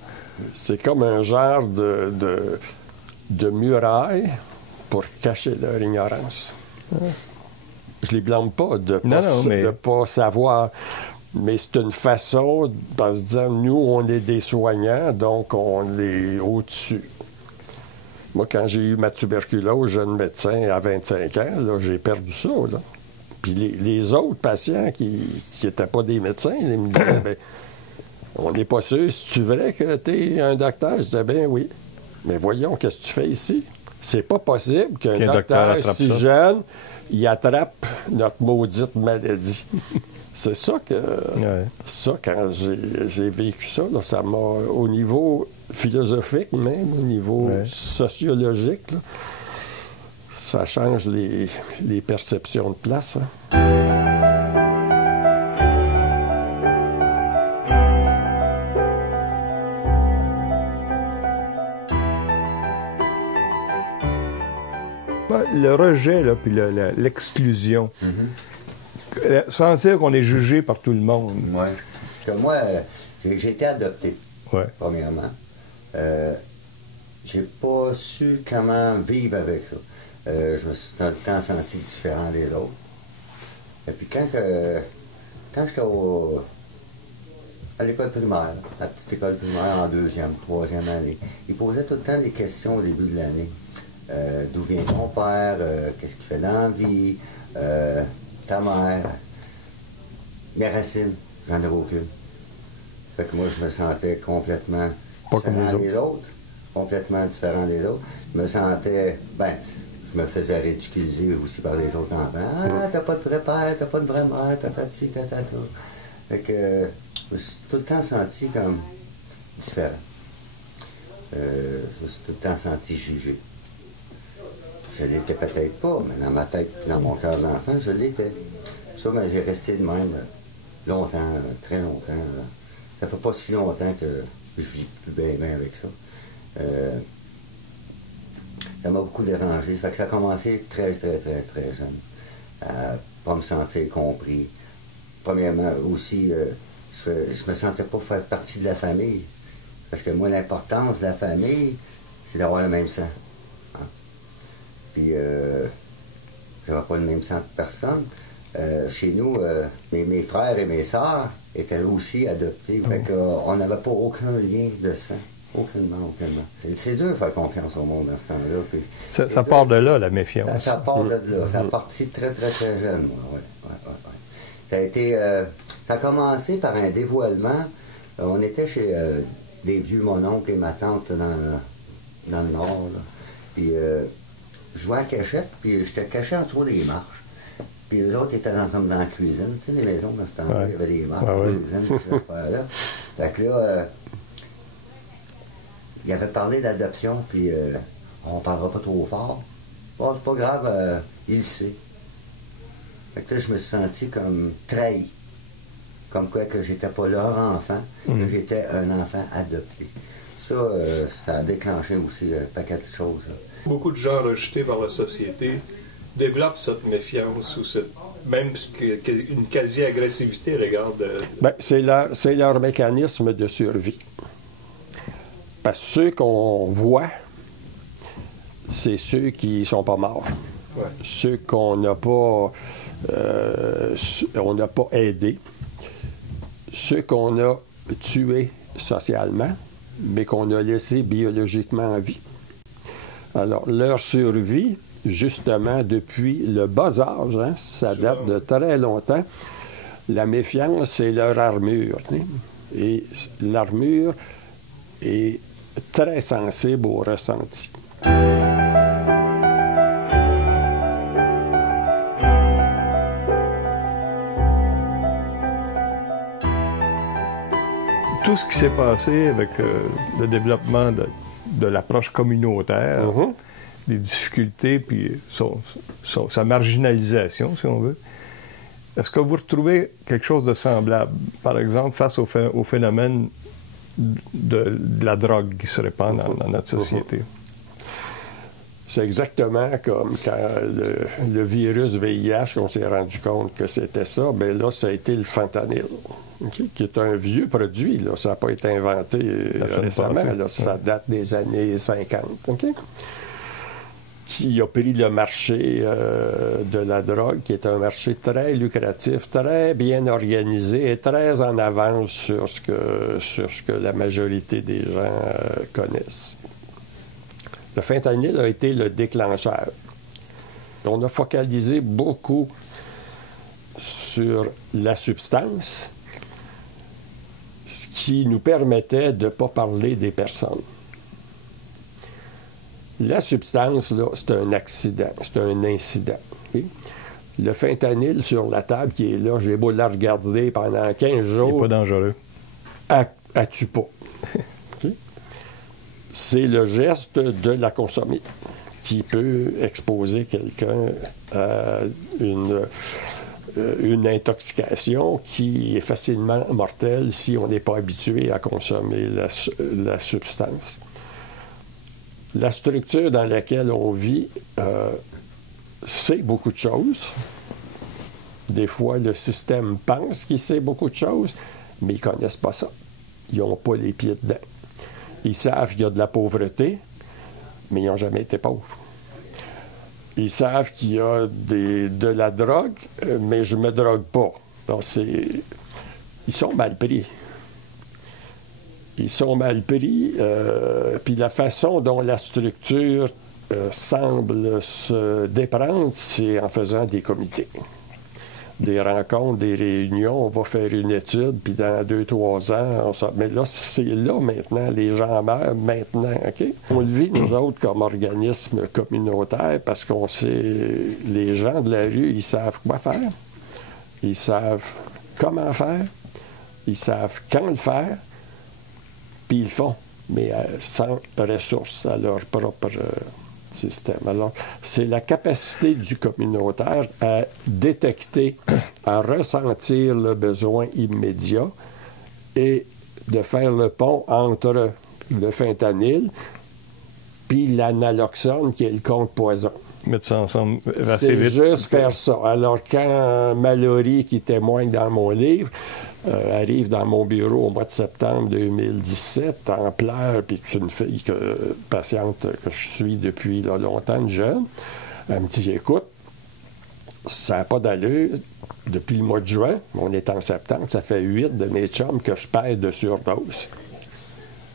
C'est comme un genre de muraille pour cacher leur ignorance. Je les blâme pas de ne pas savoir, mais c'est une façon, en se disant, nous, on est des soignants, donc on est au-dessus. Moi, quand j'ai eu ma tuberculose, jeune médecin, à 25 ans, là, j'ai perdu ça. Là. Puis les autres patients qui n'étaient pas des médecins, ils me disaient, bien, on n'est pas sûr, c'est-tu vrai que tu es un docteur? Je disais, bien oui. Mais voyons, qu'est-ce que tu fais ici? C'est pas possible qu'un docteur si jeune, il attrape notre maudite maladie. C'est ça que... Ouais. Ça, quand j'ai vécu ça, là, ça m'a, au niveau philosophique même, au niveau sociologique, là, ça change les perceptions de place. Hein. Le rejet, là, puis l'exclusion. Sentir qu'on est jugé par tout le monde. Oui. Parce que moi, j'ai été adopté, premièrement. J'ai pas su comment vivre avec ça. Je me suis tout le temps senti différent des autres. Et puis quand j'étais à l'école primaire, la petite école primaire en 2e, 3e année, ils posaient tout le temps des questions au début de l'année. D'où vient ton père? Qu'est-ce qu'il fait dans la vie? Ta mère? Mes racines, j'en avais aucune. Fait que moi, je me sentais complètement différent des autres. Complètement différent des autres. Je me sentais, je me faisais ridiculiser aussi par les autres enfants. Ah, t'as pas de vrai père, t'as pas de vraie mère, t'as fait ci, t'as. Fait que je me suis tout le temps senti comme différent. Je me suis tout le temps senti jugé. Je l'étais peut-être pas, mais dans ma tête et dans mon cœur d'enfant, je l'étais. Ça, j'ai resté de même longtemps, très longtemps. Ça fait pas si longtemps que je vis plus bien avec ça. Ça m'a beaucoup dérangé. Ça fait que ça a commencé très, très, très, très jeune. À pas me sentir compris. Premièrement, aussi, je me sentais pas faire partie de la famille. Parce que moi, l'importance de la famille, c'est d'avoir le même sang. Puis, j'avais pas le même sang que personne. Chez nous, mes frères et mes sœurs étaient aussi adoptés. Fait qu'on n'avait pas aucun lien de sang. Aucunement. C'est dur de faire confiance au monde dans ce temps-là. Puis, ça part de là, la méfiance. Ça part de là. Ça a parti très, très, très jeune, moi. Ça a été... ça a commencé par un dévoilement. On était chez des vieux, mon oncle et ma tante dans le nord. Là. Puis... je jouais à cachette, puis j'étais caché en dessous des marches. Puis les autres étaient comme dans la cuisine. Tu sais, les maisons, dans ce temps-là, il y avait des marches dans la cuisine, puis ces affaires-là. Fait que là, il avait parlé d'adoption, puis on parlera pas trop fort. Bon, c'est pas grave, il le sait. Fait que là, je me suis senti comme trahi. Comme quoi que j'étais pas leur enfant, que j'étais un enfant adopté. Ça, ça a déclenché aussi un paquet de choses. Là. Beaucoup de gens rejetés par la société développent cette méfiance ou même une quasi-agressivité à l'égard de... c'est leur mécanisme de survie. Parce que ceux qu'on voit, c'est ceux qui ne sont pas morts. Ouais. Ceux qu'on n'a pas, on n'a pas aidés. Ceux qu'on a tués socialement, mais qu'on a laissés biologiquement en vie. Alors, leur survie, justement, depuis le bas âge, hein, ça date de très longtemps, la méfiance, c'est leur armure. Et l'armure est très sensible au ressenti. Tout ce qui s'est passé avec le développement de l'approche communautaire, les difficultés, puis sa marginalisation, si on veut, est-ce que vous retrouvez quelque chose de semblable, par exemple, face au phénomène de la drogue qui se répand dans notre société? C'est exactement comme quand le virus VIH, on s'est rendu compte que c'était ça, bien là, ça a été le fentanyl, qui est un vieux produit. Là. Ça n'a pas été inventé récemment. Là, ça date des années 50. Qui a pris le marché de la drogue, qui est un marché très lucratif, très bien organisé et très en avance sur ce que la majorité des gens connaissent. Le fentanyl a été le déclencheur. On a focalisé beaucoup sur la substance, ce qui nous permettait de ne pas parler des personnes. La substance, là, c'est un accident, c'est un incident. Okay? Le fentanyl sur la table qui est là, j'ai beau la regarder pendant 15 jours. Il n'est pas dangereux. Elle tue pas. Okay? C'est le geste de la consommer qui peut exposer quelqu'un à une intoxication qui est facilement mortelle si on n'est pas habitué à consommer la substance. La structure dans laquelle on vit sait beaucoup de choses. Des fois, le système pense qu'il sait beaucoup de choses, mais ils ne connaissent pas ça. Ils n'ont pas les pieds dedans. Ils savent qu'il y a de la pauvreté, mais ils n'ont jamais été pauvres. Ils savent qu'il y a de la drogue, mais je ne me drogue pas. Donc, ils sont mal pris. Ils sont mal pris, puis la façon dont la structure semble se déprendre, c'est en faisant des comités. Des rencontres, des réunions, on va faire une étude, puis dans 2-3 ans, mais là, c'est là maintenant, les gens meurent maintenant, OK? On le vit, nous autres, comme organisme communautaire, parce qu'on sait, les gens de la rue, ils savent quoi faire, ils savent comment faire, ils savent quand le faire, puis ils le font, mais sans ressources à leur propre système. Alors, c'est la capacité du communautaire à détecter, à ressentir le besoin immédiat et de faire le pont entre le fentanyl puis l'analoxone, qui est le contre-poison. Mettre ça ensemble assez vite. C'est juste faire ça. Alors, quand Mallory, qui témoigne dans mon livre, arrive dans mon bureau au mois de septembre 2017, en pleurs, puis c'est une fille patiente que je suis depuis là, longtemps, une jeune, elle me dit, écoute, ça n'a pas d'allure. Depuis le mois de juin, on est en septembre, ça fait 8 de mes chums que je perds de surdose.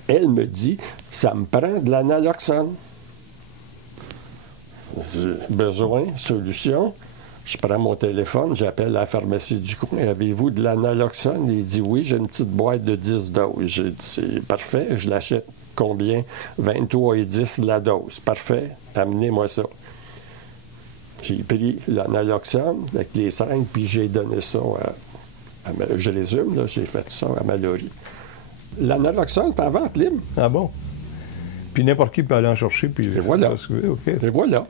Elle me dit, ça me prend de l'analoxone. Besoin, solution. Je prends mon téléphone, j'appelle la pharmacie du coin. Avez-vous de l'analoxone? Il dit oui, j'ai une petite boîte de 10 doses. J'ai dit, c'est parfait, je l'achète. Combien? 23,10 la dose. Parfait, amenez-moi ça. J'ai pris l'analoxone avec les 5, puis j'ai donné ça je résume, là, j'ai fait ça à Mallory. L'analoxone, t'en vente libre. Ah bon? Puis n'importe qui peut aller en chercher, puis... Et voilà. Okay. Et voilà.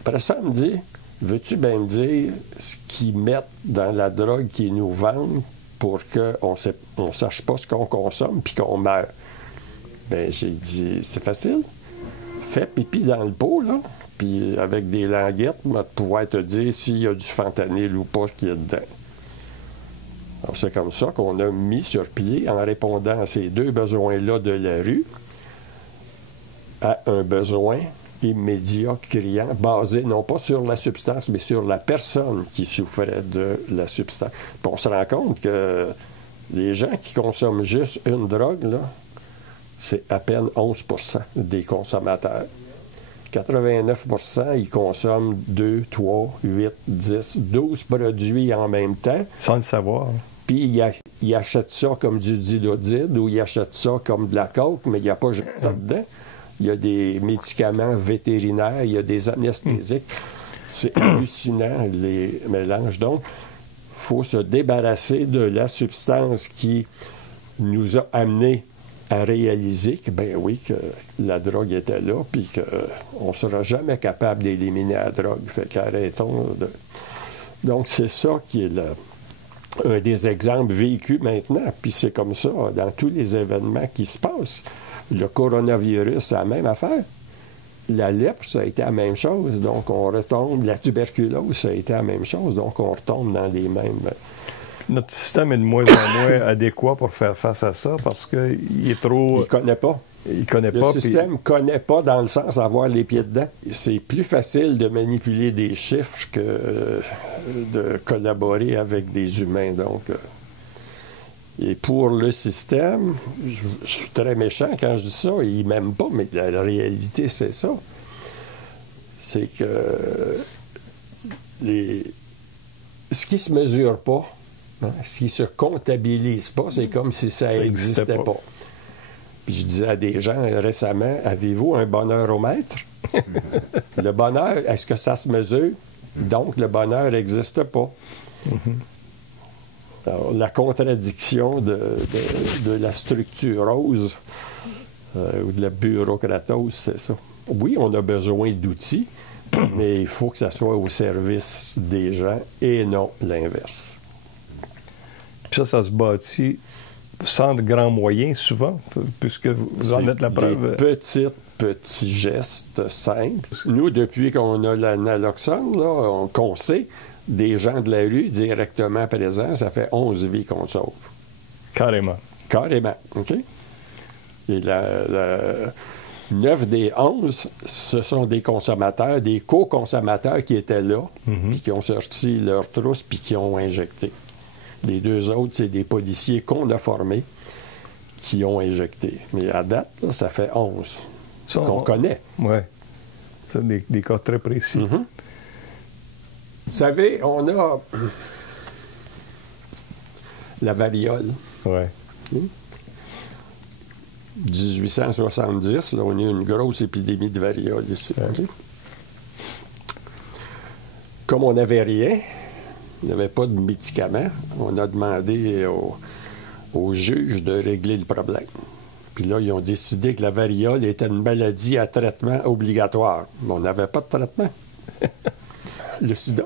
Après ça, elle me dit, veux-tu bien me dire ce qu'ils mettent dans la drogue qu'ils nous vendent pour qu'on ne sache pas ce qu'on consomme puis qu'on meurt? Bien, j'ai dit, c'est facile. Fais pipi dans le pot, là, puis avec des languettes, on va pouvoir te dire s'il y a du fentanyl ou pas qui est dedans. Alors, c'est comme ça qu'on a mis sur pied, en répondant à ces deux besoins-là de la rue, à un besoin immédiat, criant, basé non pas sur la substance, mais sur la personne qui souffrait de la substance. Puis on se rend compte que les gens qui consomment juste une drogue, là, c'est à peine 11% des consommateurs. 89 %, ils consomment 2, 3, 8, 10, 12 produits en même temps. Sans le savoir. Puis ils achètent ça comme du dilodide ou ils achètent ça comme de la coke, mais il n'y a pas juste ça dedans. Il y a des médicaments vétérinaires, il y a des anesthésiques. C'est hallucinant, les mélanges. Donc, il faut se débarrasser de la substance qui nous a amenés à réaliser que, ben oui, que la drogue était là, puis qu'on ne sera jamais capable d'éliminer la drogue. Fait qu'arrêtons de... Donc, c'est ça qui est un des exemples vécus maintenant. Puis c'est comme ça dans tous les événements qui se passent. Le coronavirus, c'est la même affaire. La lèpre, ça a été la même chose. Donc, on retombe. La tuberculose, ça a été la même chose. Donc, on retombe dans les mêmes... Notre système est de moins en moins adéquat pour faire face à ça parce qu'il est trop... Il ne connaît pas. Il connaît le pas. Le système ne connaît pas dans le sens d'avoir les pieds dedans. C'est plus facile de manipuler des chiffres que de collaborer avec des humains. Donc, et pour le système, je suis très méchant quand je dis ça, il ne m'aime pas, mais la réalité, c'est ça. C'est que ce qui ne se mesure pas, ce qui ne se comptabilise pas, c'est comme si ça n'existait pas. Puis je disais à des gens récemment, avez-vous un bonheuromètre? Le bonheur, est-ce que ça se mesure? Donc, le bonheur n'existe pas. Alors, la contradiction de la structurose ou de la bureaucratose, c'est ça. Oui, on a besoin d'outils, mais il faut que ça soit au service des gens et non l'inverse. Puis ça se bâtit sans de grands moyens, souvent, puisque vous en êtes la preuve. Des petits gestes simples. Nous, depuis qu'on a la naloxone, là, qu'on sait, des gens de la rue directement présents, ça fait 11 vies qu'on sauve. Carrément. Carrément, OK? Et 9 des 11, ce sont des consommateurs, des co-consommateurs qui étaient là, puis qui ont sorti leur trousse, puis qui ont injecté. Les 2 autres, c'est des policiers qu'on a formés qui ont injecté. Mais à date, là, ça fait 11 qu'on connaît. Oui. C'est des cas très précis. Vous savez, on a la variole. Oui. 1870, là, on a eu une grosse épidémie de variole ici. Okay? Comme on n'avait rien, il n'y avait pas de médicaments, on a demandé aux juges de régler le problème. Puis là, ils ont décidé que la variole était une maladie à traitement obligatoire. Mais on n'avait pas de traitement. Le sida.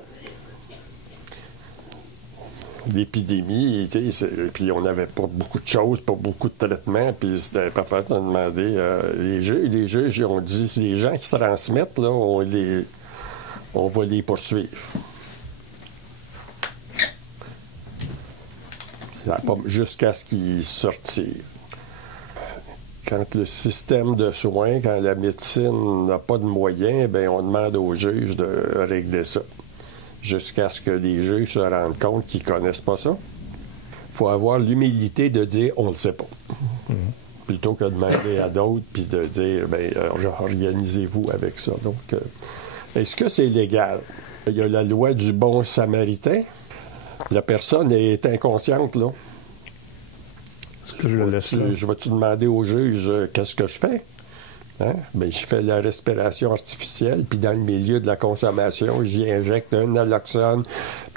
L'épidémie, puis on n'avait pas beaucoup de choses, pas beaucoup de traitements, puis c'était pas fait de demander. Les juges, ils ont dit, si les gens qui transmettent, là, on va les poursuivre. Jusqu'à ce qu'ils sortent. Quand le système de soins, quand la médecine n'a pas de moyens, bien, on demande aux juges de régler ça. Jusqu'à ce que les juges se rendent compte qu'ils ne connaissent pas ça. Il faut avoir l'humilité de dire « on ne le sait pas ». Plutôt que de demander à d'autres puis de dire « bien, organisez-vous avec ça ». Donc, est-ce que c'est légal? Il y a la loi du bon samaritain. La personne est inconsciente, là. Je vais-tu demander au juge qu'est-ce que je fais? Hein? Bien, je fais la respiration artificielle, puis dans le milieu de la consommation, j'y injecte un naloxone.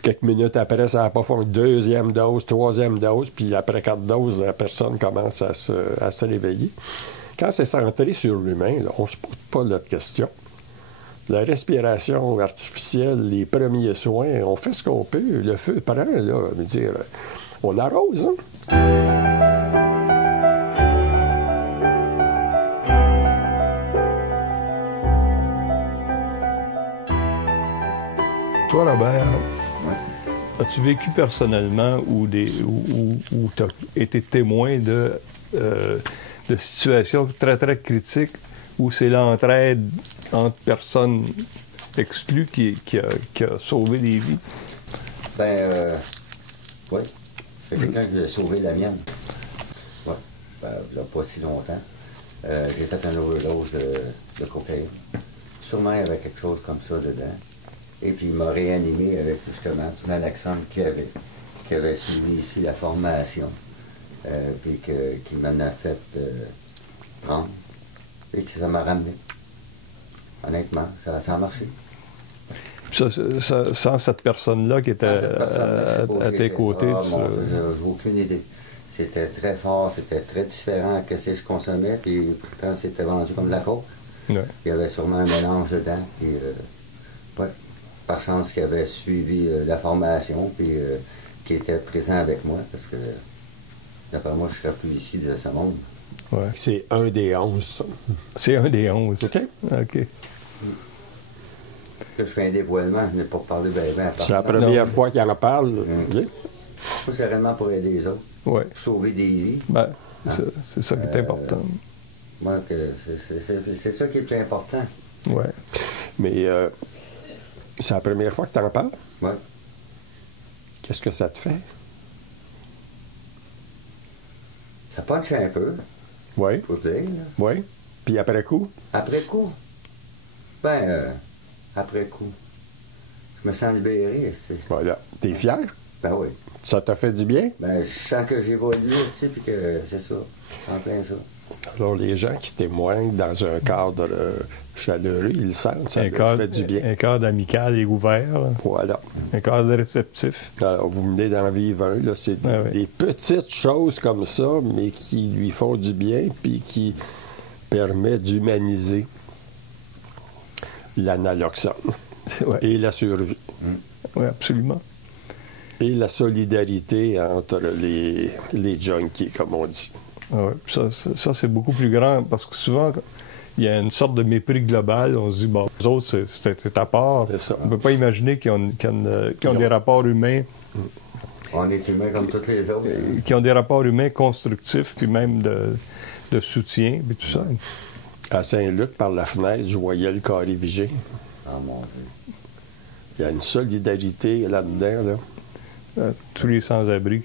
Quelques minutes après, ça n'a pas fait une 2e dose, 3e dose, puis après 4 doses, la personne commence à se réveiller. Quand c'est centré sur l'humain, là, on ne se pose pas de question. La respiration artificielle, les premiers soins, on fait ce qu'on peut. Le feu prend, là, je veux dire, on arrose, hein? Toi, Robert, as-tu vécu personnellement ou tu as été témoin de situations très, très critiques où c'est l'entraide entre personnes exclues qui a sauvé des vies? Oui. C'est quelqu'un qui a sauvé la mienne. Oui. Il n'y a pas si longtemps. J'ai fait une overdose de cocaïne. sûrement il y avait quelque chose comme ça dedans. Et puis il m'a réanimé avec justement tout Alexandre qui avait suivi ici la formation, puis qui m'en a fait prendre, et que ça m'a ramené. Honnêtement, ça a marché. Sans cette personne-là qui était à tes côtés, j'ai aucune idée. C'était très fort, c'était très différent de ce que je consommais, puis pourtant c'était vendu comme de la coke. Ouais. Il y avait sûrement un mélange dedans, puis ouais, par chance qu'il avait suivi la formation, puis qui était présent avec moi, parce que d'après moi, je ne serais plus ici de ce monde. Ouais. C'est un des 11, ça. C'est un des 11. OK. OK. Là, je fais un dévoilement, je n'ai pas parlé bien. C'est la première fois qu'il en parle. Moi, c'est réellement pour aider les autres. Ouais. Pour sauver des vies. Ben, c'est ça qui est important. Moi, c'est ça qui est le plus important. Oui. Mais c'est la première fois que tu en parles? Oui. Qu'est-ce que ça te fait? Ça punche un peu. Oui. Faut dire. Oui. Puis après coup? Après coup? Ben, après coup. Je me sens libéré, tu sais. Voilà. T'es fier? Ben oui. Ça t'a fait du bien? Ben, je sens que j'évolue, tu sais, puis que c'est ça. En plein ça. Alors, les gens qui témoignent dans un cadre chaleureux, ils le sentent, ça leur fait du bien. Un cadre amical et ouvert. Voilà. Un cadre réceptif. Alors, vous venez d'en vivre un, là, c'est des petites choses comme ça, mais qui lui font du bien, puis qui permettent d'humaniser l'analoxone et la survie. Oui, absolument. Et la solidarité entre les junkies, comme on dit. Oui, ça c'est beaucoup plus grand, parce que souvent, il y a une sorte de mépris global. On se dit, bon, les autres, c'est à part. On ne peut pas imaginer qu'ils ont des rapports humains. On est humains comme tous les autres. Qui ont des rapports humains constructifs, puis même de soutien, puis tout ça. À Saint-Luc, par la fenêtre, je voyais le carré Vigée. Ah, mon Dieu. Il y a une solidarité là-dedans, là. Tous les sans-abri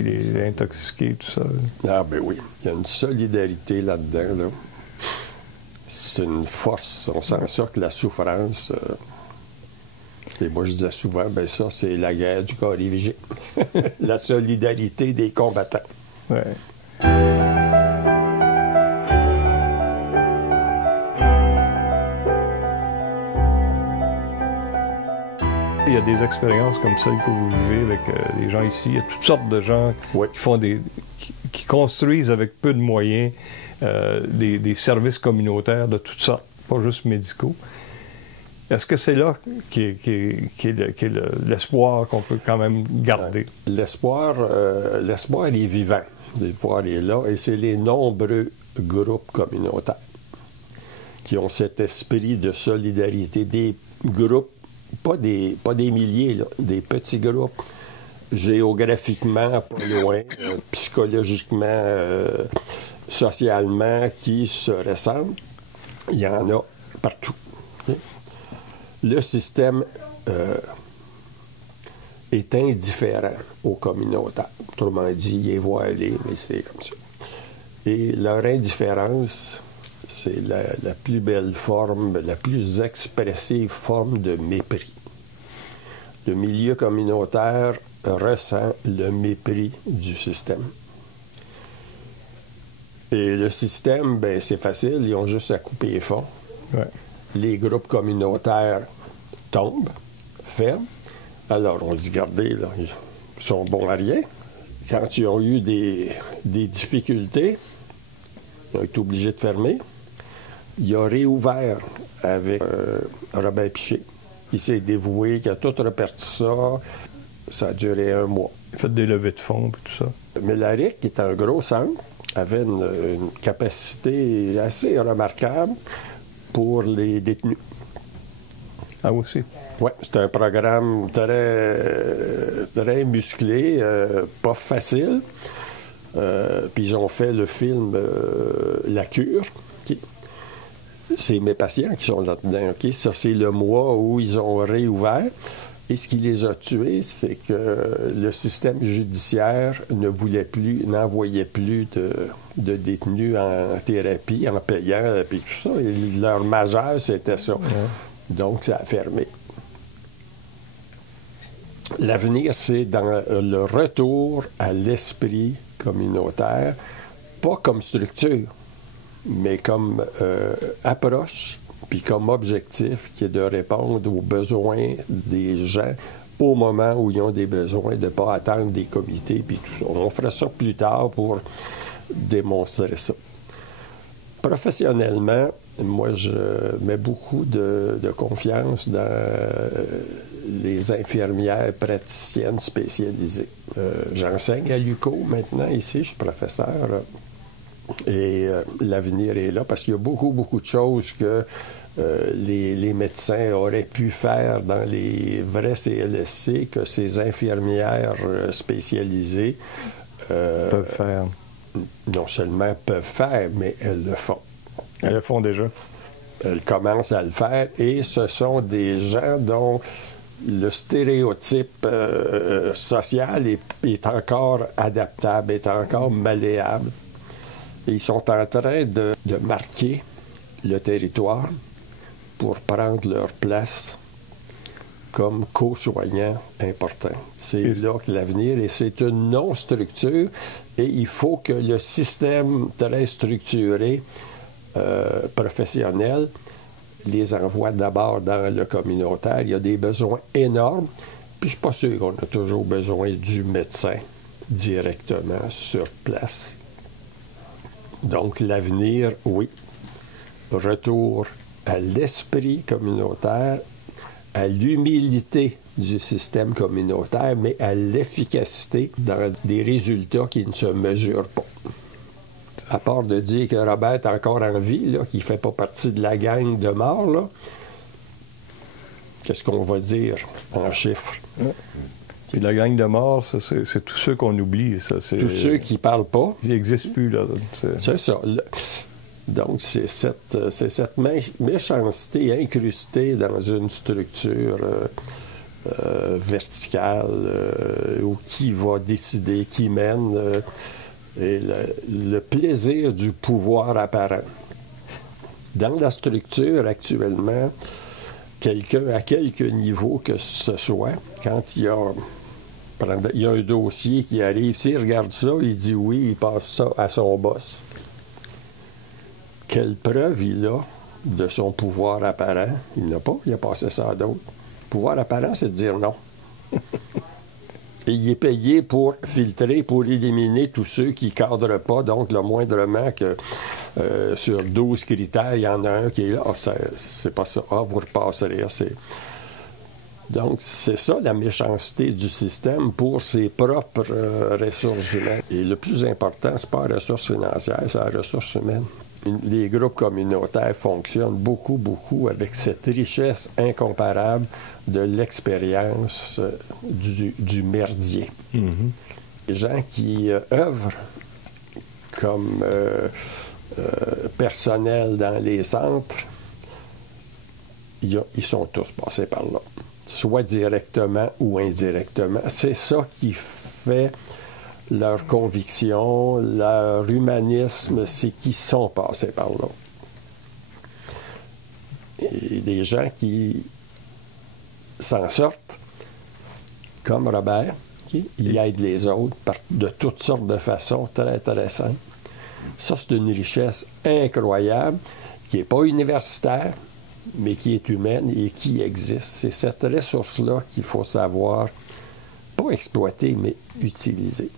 les intoxiqués, tout ça. Ah, ben oui. Il y a une solidarité là-dedans, là. C'est une force. On sent ça que la souffrance. Et moi, je disais souvent, ben ça, c'est la guerre du carré Vigée. La solidarité des combattants. Ouais. Il y a des expériences comme celles que vous vivez avec les gens ici. Il y a toutes sortes de gens qui font qui construisent avec peu de moyens des services communautaires de toutes sortes, pas juste médicaux. Est-ce que c'est là qu'est l'espoir qu'on peut quand même garder? L'espoir est vivant. L'espoir est là, et c'est les nombreux groupes communautaires qui ont cet esprit de solidarité. Des groupes, pas des milliers, là, des petits groupes, géographiquement pas loin, psychologiquement, socialement, qui se ressemblent. Il y en a partout. Okay? Le système est indifférent aux communautaires. Autrement dit, il est voilé, mais c'est comme ça. Et leur indifférence, c'est la plus belle forme, la plus expressive forme de mépris. Le milieu communautaire ressent le mépris du système. Et le système, ben c'est facile, ils ont juste à couper les fonds. Ouais. Les groupes communautaires tombent, ferment. Alors, on dit, regardez, là, ils sont bons à rien. Quand ils ont eu des difficultés, ils ont été obligés de fermer. Il a réouvert avec Robert Piché, qui s'est dévoué, qui a tout reparti ça. Ça a duré 1 mois. Il a fait des levées de fonds et tout ça. Mélaric, qui est un gros centre, avait une capacité assez remarquable pour les détenus. Ah, aussi? Oui, c'est un programme très musclé, pas facile. Puis ils ont fait le film La Cure. Okay. C'est mes patients qui sont là-dedans. Okay? Ça, c'est le mois où ils ont réouvert. Et ce qui les a tués, c'est que le système judiciaire n'envoyait plus de détenus en thérapie, en payant, et tout ça. Et leur majeur, c'était ça. Ouais. Donc, ça a fermé. L'avenir, c'est dans le retour à l'esprit communautaire, pas comme structure, mais comme approche, puis comme objectif, qui est de répondre aux besoins des gens au moment où ils ont des besoins, de ne pas attendre des comités, puis tout ça. On fera ça plus tard pour démontrer ça. Professionnellement, moi, je mets beaucoup de confiance dans les infirmières praticiennes spécialisées. J'enseigne à l'UQO maintenant, ici, je suis professeur. Et l'avenir est là parce qu'il y a beaucoup, beaucoup de choses que les médecins auraient pu faire dans les vrais CLSC que ces infirmières spécialisées peuvent faire. Non seulement peuvent faire, mais elles le font. Elles le font déjà. Elles commencent à le faire et ce sont des gens dont le stéréotype social est encore adaptable, est encore malléable. Et ils sont en train de marquer le territoire pour prendre leur place comme co-soignants importants. C'est là que l'avenir, et c'est une non-structure, et il faut que le système très structuré, professionnel, les envoie d'abord dans le communautaire. Il y a des besoins énormes, puis je ne suis pas sûr qu'on a toujours besoin du médecin directement sur place. Donc, l'avenir, oui. Retour à l'esprit communautaire, à l'humilité du système communautaire, mais à l'efficacité dans des résultats qui ne se mesurent pas. À part de dire que Robert est encore en vie, là, qu'il ne fait pas partie de la gang de morts, là, qu'est-ce qu'on va dire en chiffres? Ouais. Puis la gang de morts, c'est tous ceux qu'on oublie. Ça, tous ceux qui ne parlent pas. Ils n'existent plus, là. C'est ça. Donc, c'est cette méchanceté incrustée dans une structure verticale où qui va décider, qui mène, et le plaisir du pouvoir apparent. Dans la structure, actuellement, quelqu'un, à quelque niveau que ce soit, quand il y a un dossier qui arrive, s'il regarde ça, il dit oui, il passe ça à son boss. Quelle preuve il a de son pouvoir apparent? Il n'a pas, il a passé ça à d'autres. Pouvoir apparent, c'est de dire non. Et il est payé pour filtrer, pour éliminer tous ceux qui ne cadrent pas. Donc, le moindrement que sur 12 critères, il y en a un qui est là. Ah, c'est pas ça. Ah, vous repasserez. Donc, c'est ça la méchanceté du système pour ses propres ressources humaines. Et le plus important, c'est pas la ressource financière, c'est la ressource humaine. Les groupes communautaires fonctionnent beaucoup, beaucoup avec cette richesse incomparable de l'expérience du merdier. Mm-hmm. Les gens qui œuvrent comme personnel dans les centres, ils sont tous passés par là, soit directement ou indirectement. C'est ça qui fait leur conviction, leur humanisme, c'est qu'ils sont passés par là. Et des gens qui s'en sortent, comme Robert, il aide les autres de toutes sortes de façons très, très simples. Ça, c'est une richesse incroyable, qui n'est pas universitaire, mais qui est humaine et qui existe. C'est cette ressource-là qu'il faut savoir, pas exploiter, mais utiliser.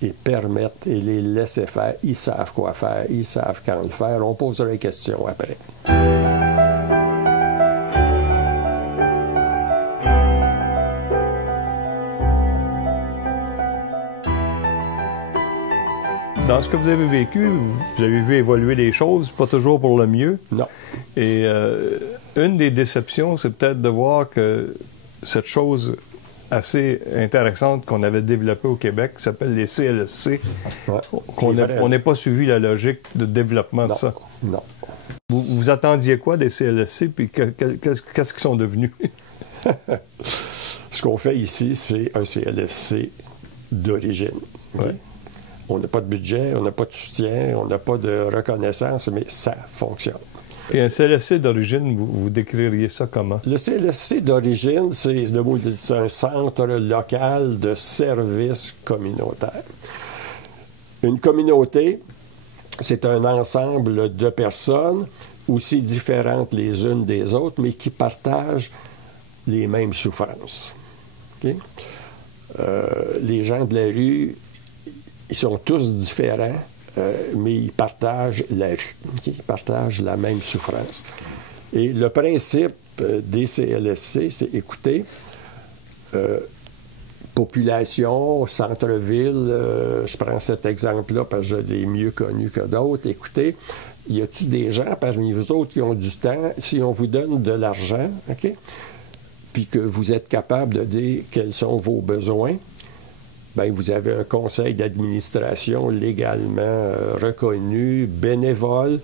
Et permettre et les laisser faire. Ils savent quoi faire, ils savent quand le faire. On posera les questions après. Dans ce que vous avez vécu, vous avez vu évoluer les choses, pas toujours pour le mieux. Non. Et une des déceptions, c'est peut-être de voir que cette chose assez intéressante qu'on avait développée au Québec, qui s'appelle les CLSC, ouais. On n'est pas suivi la logique de développement de ça. Non. Vous attendiez quoi des CLSC, puis qu'est-ce qu'ils sont devenus? Ce qu'on fait ici, c'est un CLSC d'origine. Okay? On n'a pas de budget, on n'a pas de soutien, on n'a pas de reconnaissance, mais ça fonctionne. Et un CLSC d'origine, vous décririez ça comment? Le CLSC d'origine, c'est un centre local de services communautaires. Une communauté, c'est un ensemble de personnes aussi différentes les unes des autres, mais qui partagent les mêmes souffrances. Okay? Les gens de la rue, ils sont tous différents, mais ils partagent la rue. Okay? Ils partagent la même souffrance. Et le principe des CLSC, c'est, écoutez, population, centre-ville, je prends cet exemple-là parce que je l'ai mieux connu que d'autres. Écoutez, y a-t-il des gens parmi vous autres qui ont du temps, si on vous donne de l'argent, OK, puis que vous êtes capable de dire quels sont vos besoins, bien, vous avez un conseil d'administration légalement reconnu, bénévole,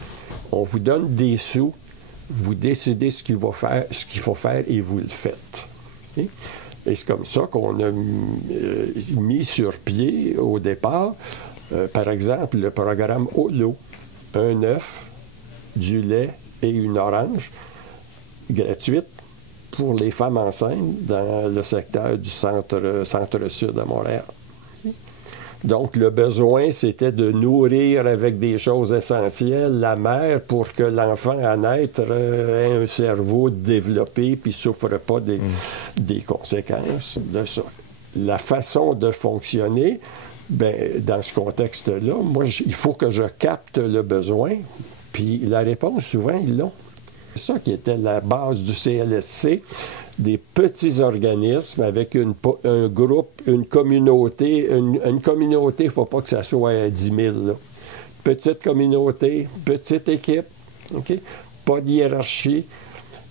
on vous donne des sous, vous décidez ce qu'il faut faire et vous le faites. Okay? Et c'est comme ça qu'on a mis sur pied au départ, par exemple, le programme Holo, un œuf, du lait et une orange, gratuite pour les femmes enceintes dans le secteur du centre-sud à Montréal. Donc, le besoin, c'était de nourrir avec des choses essentielles la mère pour que l'enfant à naître ait un cerveau développé puis ne souffre pas des conséquences de ça. La façon de fonctionner, bien, dans ce contexte-là, moi, il faut que je capte le besoin, puis la réponse, souvent, ils l'ont. C'est ça qui était la base du CLSC, des petits organismes avec un groupe, une communauté. Une communauté, il ne faut pas que ça soit 10 000. Là. Petite communauté, petite équipe, okay? Pas de hiérarchie,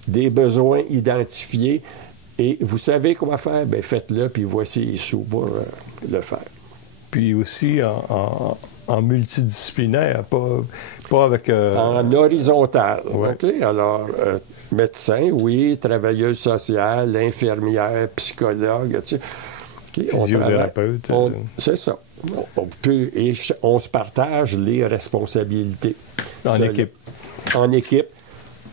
des besoins identifiés. Et vous savez quoi faire? Bien, faites-le, puis voici les sous pour le faire. Puis aussi en multidisciplinaire, pas avec... En horizontal, ouais. OK? Alors, médecin, oui, travailleuse sociale, infirmière, psychologue, tu sais. Okay? Physiothérapeute. C'est ça. On se partage les responsabilités. En équipe. En équipe.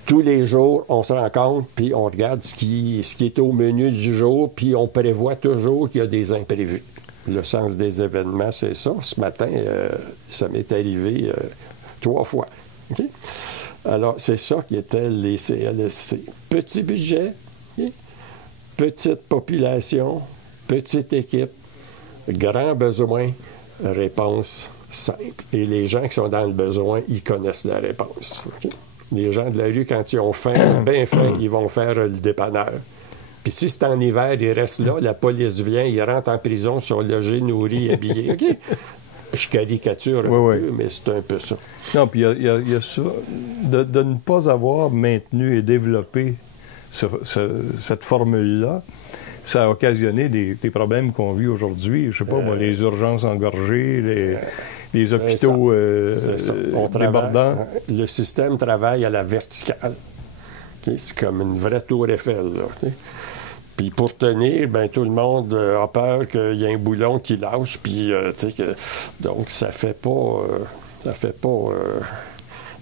Tous les jours, on se rencontre, puis on regarde ce qui est au menu du jour, puis on prévoit toujours qu'il y a des imprévus. Le sens des événements, c'est ça. Ce matin, ça m'est arrivé 3 fois. Okay? Alors, c'est ça qui étaient les CLSC. Petit budget, okay? Petite population, petite équipe, grand besoin, réponse simple. Et les gens qui sont dans le besoin, ils connaissent la réponse. Okay? Les gens de la rue, quand ils ont faim, bien faim, ils vont faire le dépanneur. Puis si c'est en hiver, ils restent là, la police vient, ils rentrent en prison, sont logés, nourris, habillés. OK? Je caricature un peu, mais c'est un peu ça. Non, puis il y a ça, de ne pas avoir maintenu et développé cette formule-là, ça a occasionné des problèmes qu'on vit aujourd'hui. Je sais pas, moi, les urgences engorgées, les hôpitaux débordants. Le système travaille à la verticale. Okay? C'est comme une vraie tour Eiffel, là. Okay? Puis pour tenir, ben tout le monde a peur qu'il y ait un boulon qui lâche, puis donc ça fait pas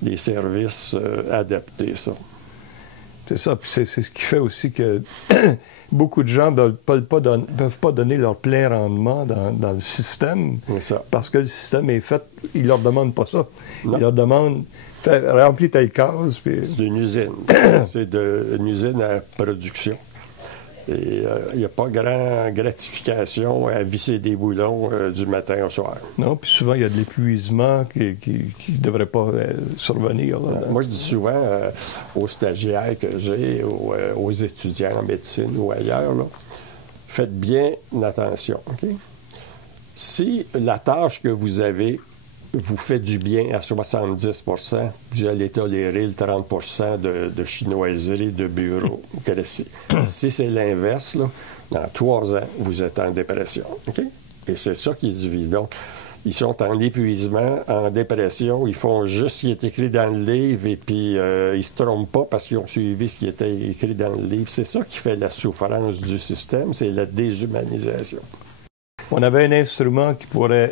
des services adaptés, ça. C'est ça, puis c'est ce qui fait aussi que beaucoup de gens ne peuvent pas donner leur plein rendement dans le système, parce que le système est fait, il leur demande pas ça. Non. Il leur demande remplis telle case. Puis... C'est une usine. C'est une usine à production. Et il n'y a pas grande gratification à visser des boulons du matin au soir. Non, puis souvent, il y a de l'épuisement qui ne devrait pas survenir. Moi, je dis souvent aux stagiaires que j'ai, aux étudiants en médecine ou ailleurs, là, faites bien attention. Okay? Si la tâche que vous avez vous fait du bien à 70 %, vous allez tolérer le 30 % de chinoiserie de bureau. Si c'est l'inverse, là, dans 3 ans, vous êtes en dépression. Okay? Et c'est ça qui se vit. Donc, Ils sont en épuisement, en dépression. Ils font juste ce qui est écrit dans le livre et puis ils ne se trompent pas parce qu'ils ont suivi ce qui était écrit dans le livre. C'est ça qui fait la souffrance du système, c'est la déshumanisation. On avait un instrument qui pouvait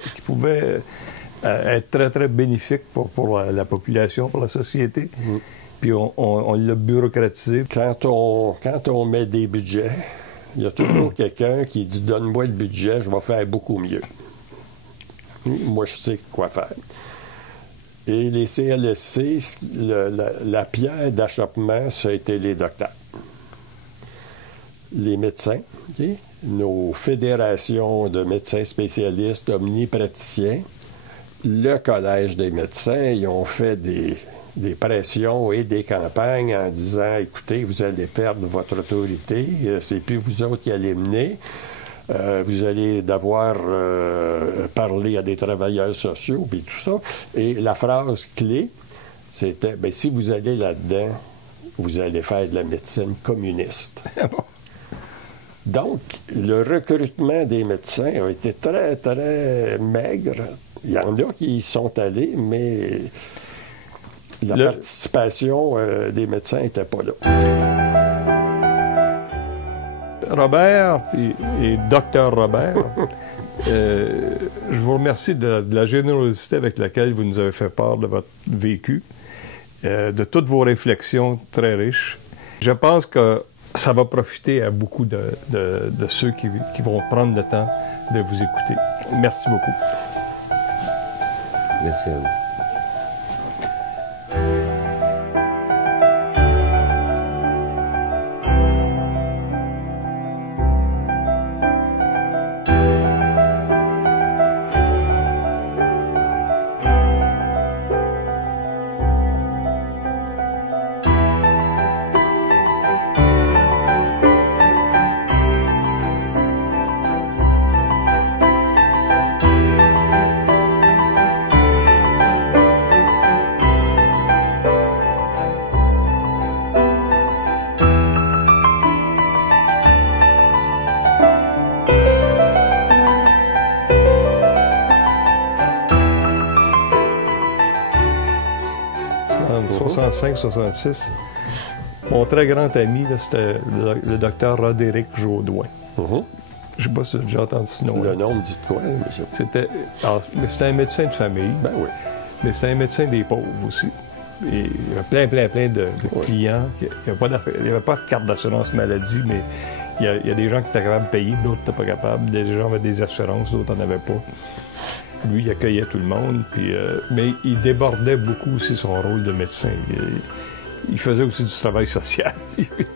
être très, très bénéfique pour la population, pour la société. Puis on l'a bureaucratisé. Quand on met des budgets, il y a toujours quelqu'un qui dit « Donne-moi le budget, je vais faire beaucoup mieux. » Moi, je sais quoi faire. Et les CLSC, la pierre d'achoppement, ça a été les docteurs. Les médecins, okay? Nos fédérations de médecins spécialistes, omnipraticiens, le Collège des médecins, ils ont fait des pressions et des campagnes en disant « Écoutez, vous allez perdre votre autorité, c'est plus vous autres qui allez mener. Vous allez devoir parler à des travailleurs sociaux, puis tout ça. » Et la phrase clé, c'était « Bien, si vous allez là-dedans, vous allez faire de la médecine communiste. » Donc, le recrutement des médecins a été très, très maigre. Il y en a qui y sont allés, mais la participation des médecins n'était pas là. Robert et Dr Robert, je vous remercie de la générosité avec laquelle vous nous avez fait part de votre vécu, de toutes vos réflexions très riches. Je pense que ça va profiter à beaucoup de ceux qui vont prendre le temps de vous écouter. Merci beaucoup. Merci à vous. En 65-66, mon très grand ami, c'était le docteur Roderick Jaudoin. Je ne sais pas si j'ai entendu ce nom. Le nom me dit de quoi? C'était un médecin de famille. Ben oui. Mais c'était un médecin des pauvres aussi. Et il y avait plein de clients. Il n'y avait pas de carte d'assurance maladie, mais il y a des gens qui étaient capables de payer, d'autres n'étaient pas capables. Des gens avaient des assurances, d'autres n'en avaient pas. Lui, il accueillait tout le monde, mais il débordait beaucoup aussi son rôle de médecin. Il faisait aussi du travail social.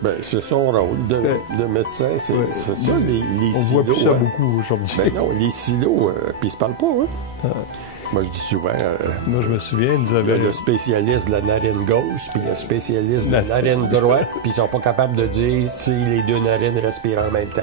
Ben, c'est son rôle de médecin, c'est ça, les silos. On voit plus ça beaucoup aujourd'hui. Ben non, les silos, puis ils se parlent pas, hein? Moi, je dis souvent... moi, je me souviens, nous avions... Le spécialiste de la narine gauche, puis le spécialiste de la narine droite, puis ils sont pas capables de dire si les deux narines respirent en même temps.